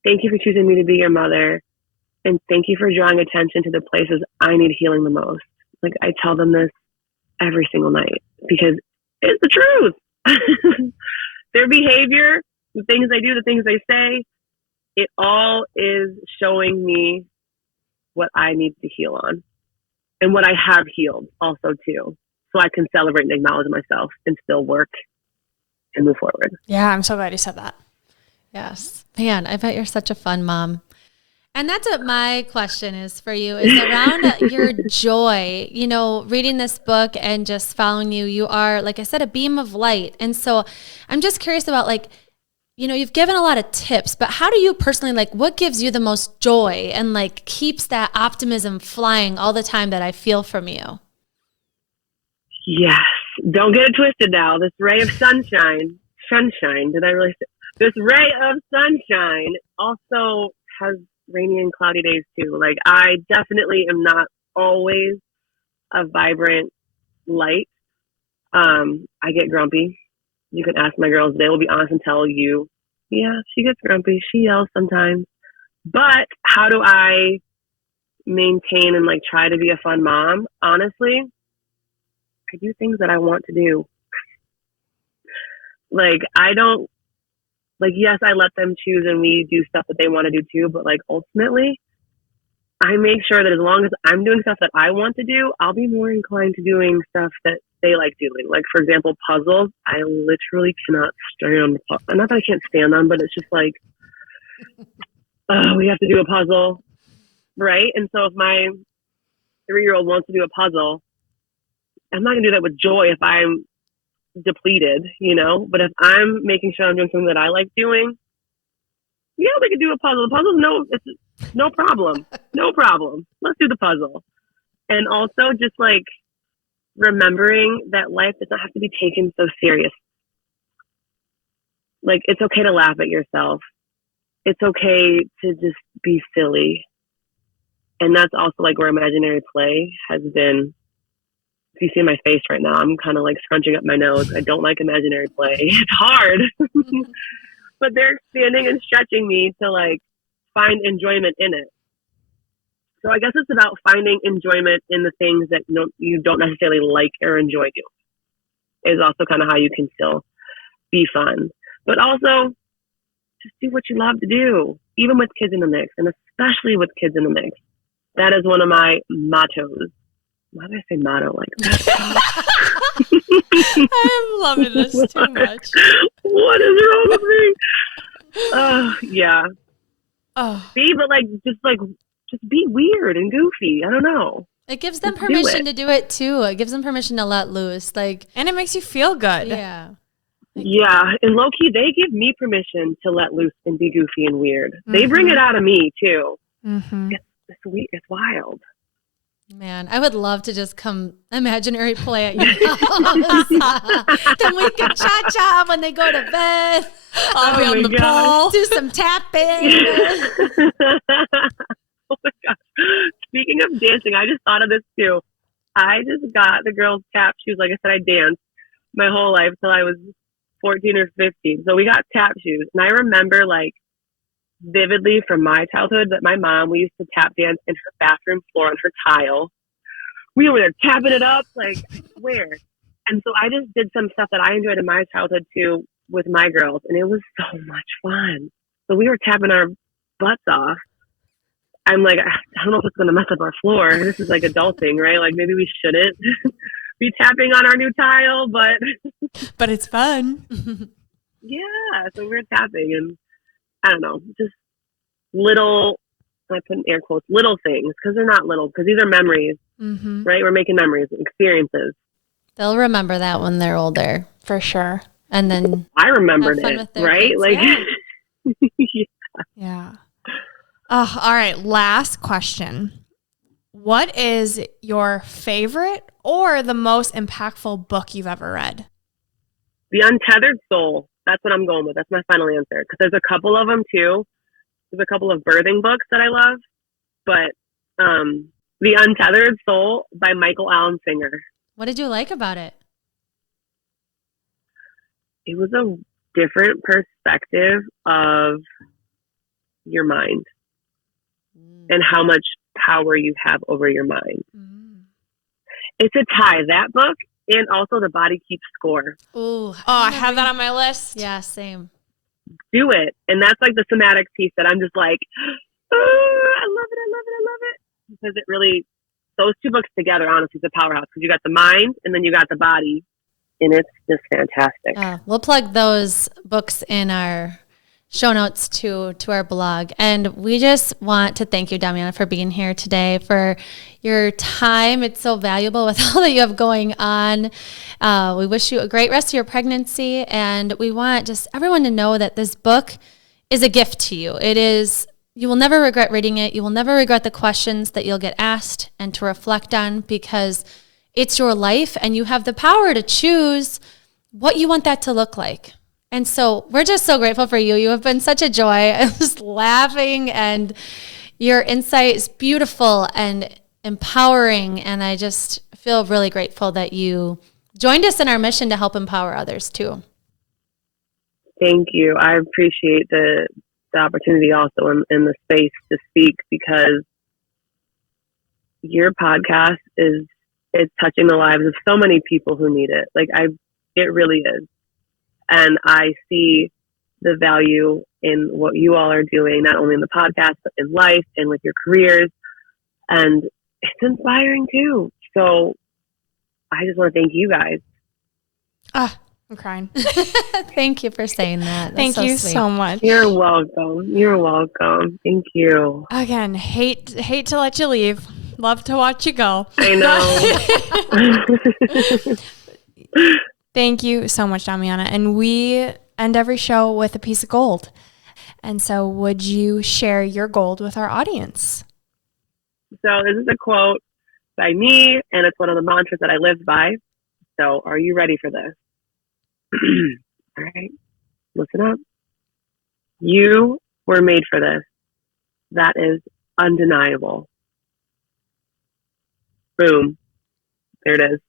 Thank you for choosing me to be your mother. And thank you for drawing attention to the places I need healing the most. Like, I tell them this every single night because it's the truth. Their behavior, the things they do, the things they say, it all is showing me what I need to heal on and what I have healed also too. So I can celebrate and acknowledge myself and still work and move forward. Yeah, I'm so glad you said that. Yes. Man, I bet you're such a fun mom. And that's what my question is for you, is around your joy. You know, reading this book and just following you, you are, like I said, a beam of light. And so I'm just curious about, like, you know, you've given a lot of tips, but how do you personally, like, what gives you the most joy and like keeps that optimism flying all the time that I feel from you? Yes. Don't get it twisted now. This ray of sunshine, did I really say? This ray of sunshine also has rainy and cloudy days too. Like, I definitely am not always a vibrant light. I get grumpy. You can ask my girls, they will be honest and tell you, yeah, she gets grumpy. She yells sometimes. But how do I maintain and like try to be a fun mom? Honestly, I do things that I want to do. Like, I don't, like, yes, I let them choose and we do stuff that they want to do too, but like ultimately, I make sure that as long as I'm doing stuff that I want to do, I'll be more inclined to doing stuff that they like doing. Like, for example, puzzles. I literally cannot stand, not that I can't stand them, but it's just like, we have to do a puzzle, right? And so if my 3-year-old wants to do a puzzle, I'm not going to do that with joy if I'm depleted, you know? But if I'm making sure I'm doing something that I like doing, yeah, we can do a puzzle. The puzzle's it's no problem. No problem. Let's do the puzzle. And also just like remembering that life does not have to be taken so serious. Like, it's okay to laugh at yourself. It's okay to just be silly. And that's also like where imaginary play has been. If you see my face right now, I'm kind of like scrunching up my nose. I don't like imaginary play. It's hard. But they're expanding and stretching me to like find enjoyment in it. So I guess it's about finding enjoyment in the things that you don't necessarily like or enjoy doing. Is also kind of how you can still be fun. But also just do what you love to do, even with kids in the mix, and especially with kids in the mix. That is one of my mottos. Why did I say motto like that? I'm loving this too much. What is wrong with me? Yeah. Oh. Just be weird and goofy. I don't know. It gives them permission to do it too. It gives them permission to let loose. Like, and it makes you feel good. Yeah. Yeah. And low key, they give me permission to let loose and be goofy and weird. They bring it out of me too. Mm-hmm. It's wild. Man, I would love to just come imaginary play at your house. Then we can cha-cha when they go to bed. I'll be on the pool. Do some tapping. Oh my gosh. Speaking of dancing, I just thought of this too. I just got the girls' tap shoes. Like I said, I danced my whole life till I was 14 or 15. So we got tap shoes. And I remember like vividly from my childhood that my mom, we used to tap dance in her bathroom floor on her tile. We were there tapping it up, like, I swear. And so I just did some stuff that I enjoyed in my childhood too with my girls, and it was so much fun. So we were tapping our butts off. I'm like, I don't know if it's going to mess up our floor. This is like adulting, right? Like, maybe we shouldn't be tapping on our new tile, but it's fun. Yeah, so we were tapping, and I don't know, just little, I put in air quotes, little things, because they're not little, because these are memories, right? We're making memories, experiences. They'll remember that when they're older. For sure. And then I remembered it, right? kids. Like, yeah. Yeah. All right. Last question. What is your favorite or the most impactful book you've ever read? The Untethered Soul. That's what I'm going with. That's my final answer. Because there's a couple of them too. There's a couple of birthing books that I love. But The Untethered Soul by Michael Allen Singer. What did you like about it? It was a different perspective of your mind and how much power you have over your mind. It's a tie, that book, and also The Body Keeps Score. Ooh, I have that on my list. Yeah, same. Do it. And that's like the somatic piece that I'm just like, oh, I love it, I love it, I love it. Because it really, those two books together, honestly, is a powerhouse. Because you got the mind and then you got the body. And it's just fantastic. We'll plug those books in our show notes to our blog. And we just want to thank you, Domiana, for being here today, for your time. It's so valuable with all that you have going on. We wish you a great rest of your pregnancy. And we want just everyone to know that this book is a gift to you. It is, you will never regret reading it. You will never regret the questions that you'll get asked and to reflect on, because it's your life and you have the power to choose what you want that to look like. And so we're just so grateful for you. You have been such a joy. I was laughing, and your insight is beautiful and empowering. And I just feel really grateful that you joined us in our mission to help empower others too. Thank you. I appreciate the opportunity also in the space to speak, because your podcast it's touching the lives of so many people who need it. It really is. And I see the value in what you all are doing, not only in the podcast, but in life and with your careers. And it's inspiring too. So I just want to thank you guys. I'm crying. Thank you for saying that. Thank you so much. You're welcome. You're welcome. Thank you. Again, hate to let you leave. Love to watch you go. I know. Thank you so much, Domiana. And we end every show with a piece of gold. And so would you share your gold with our audience? So this is a quote by me, and it's one of the mantras that I live by. So are you ready for this? All right. Listen up. You were made for this. That is undeniable. Boom. There it is.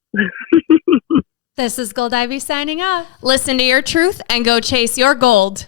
This is Gold Ivy signing off. Listen to your truth and go chase your gold.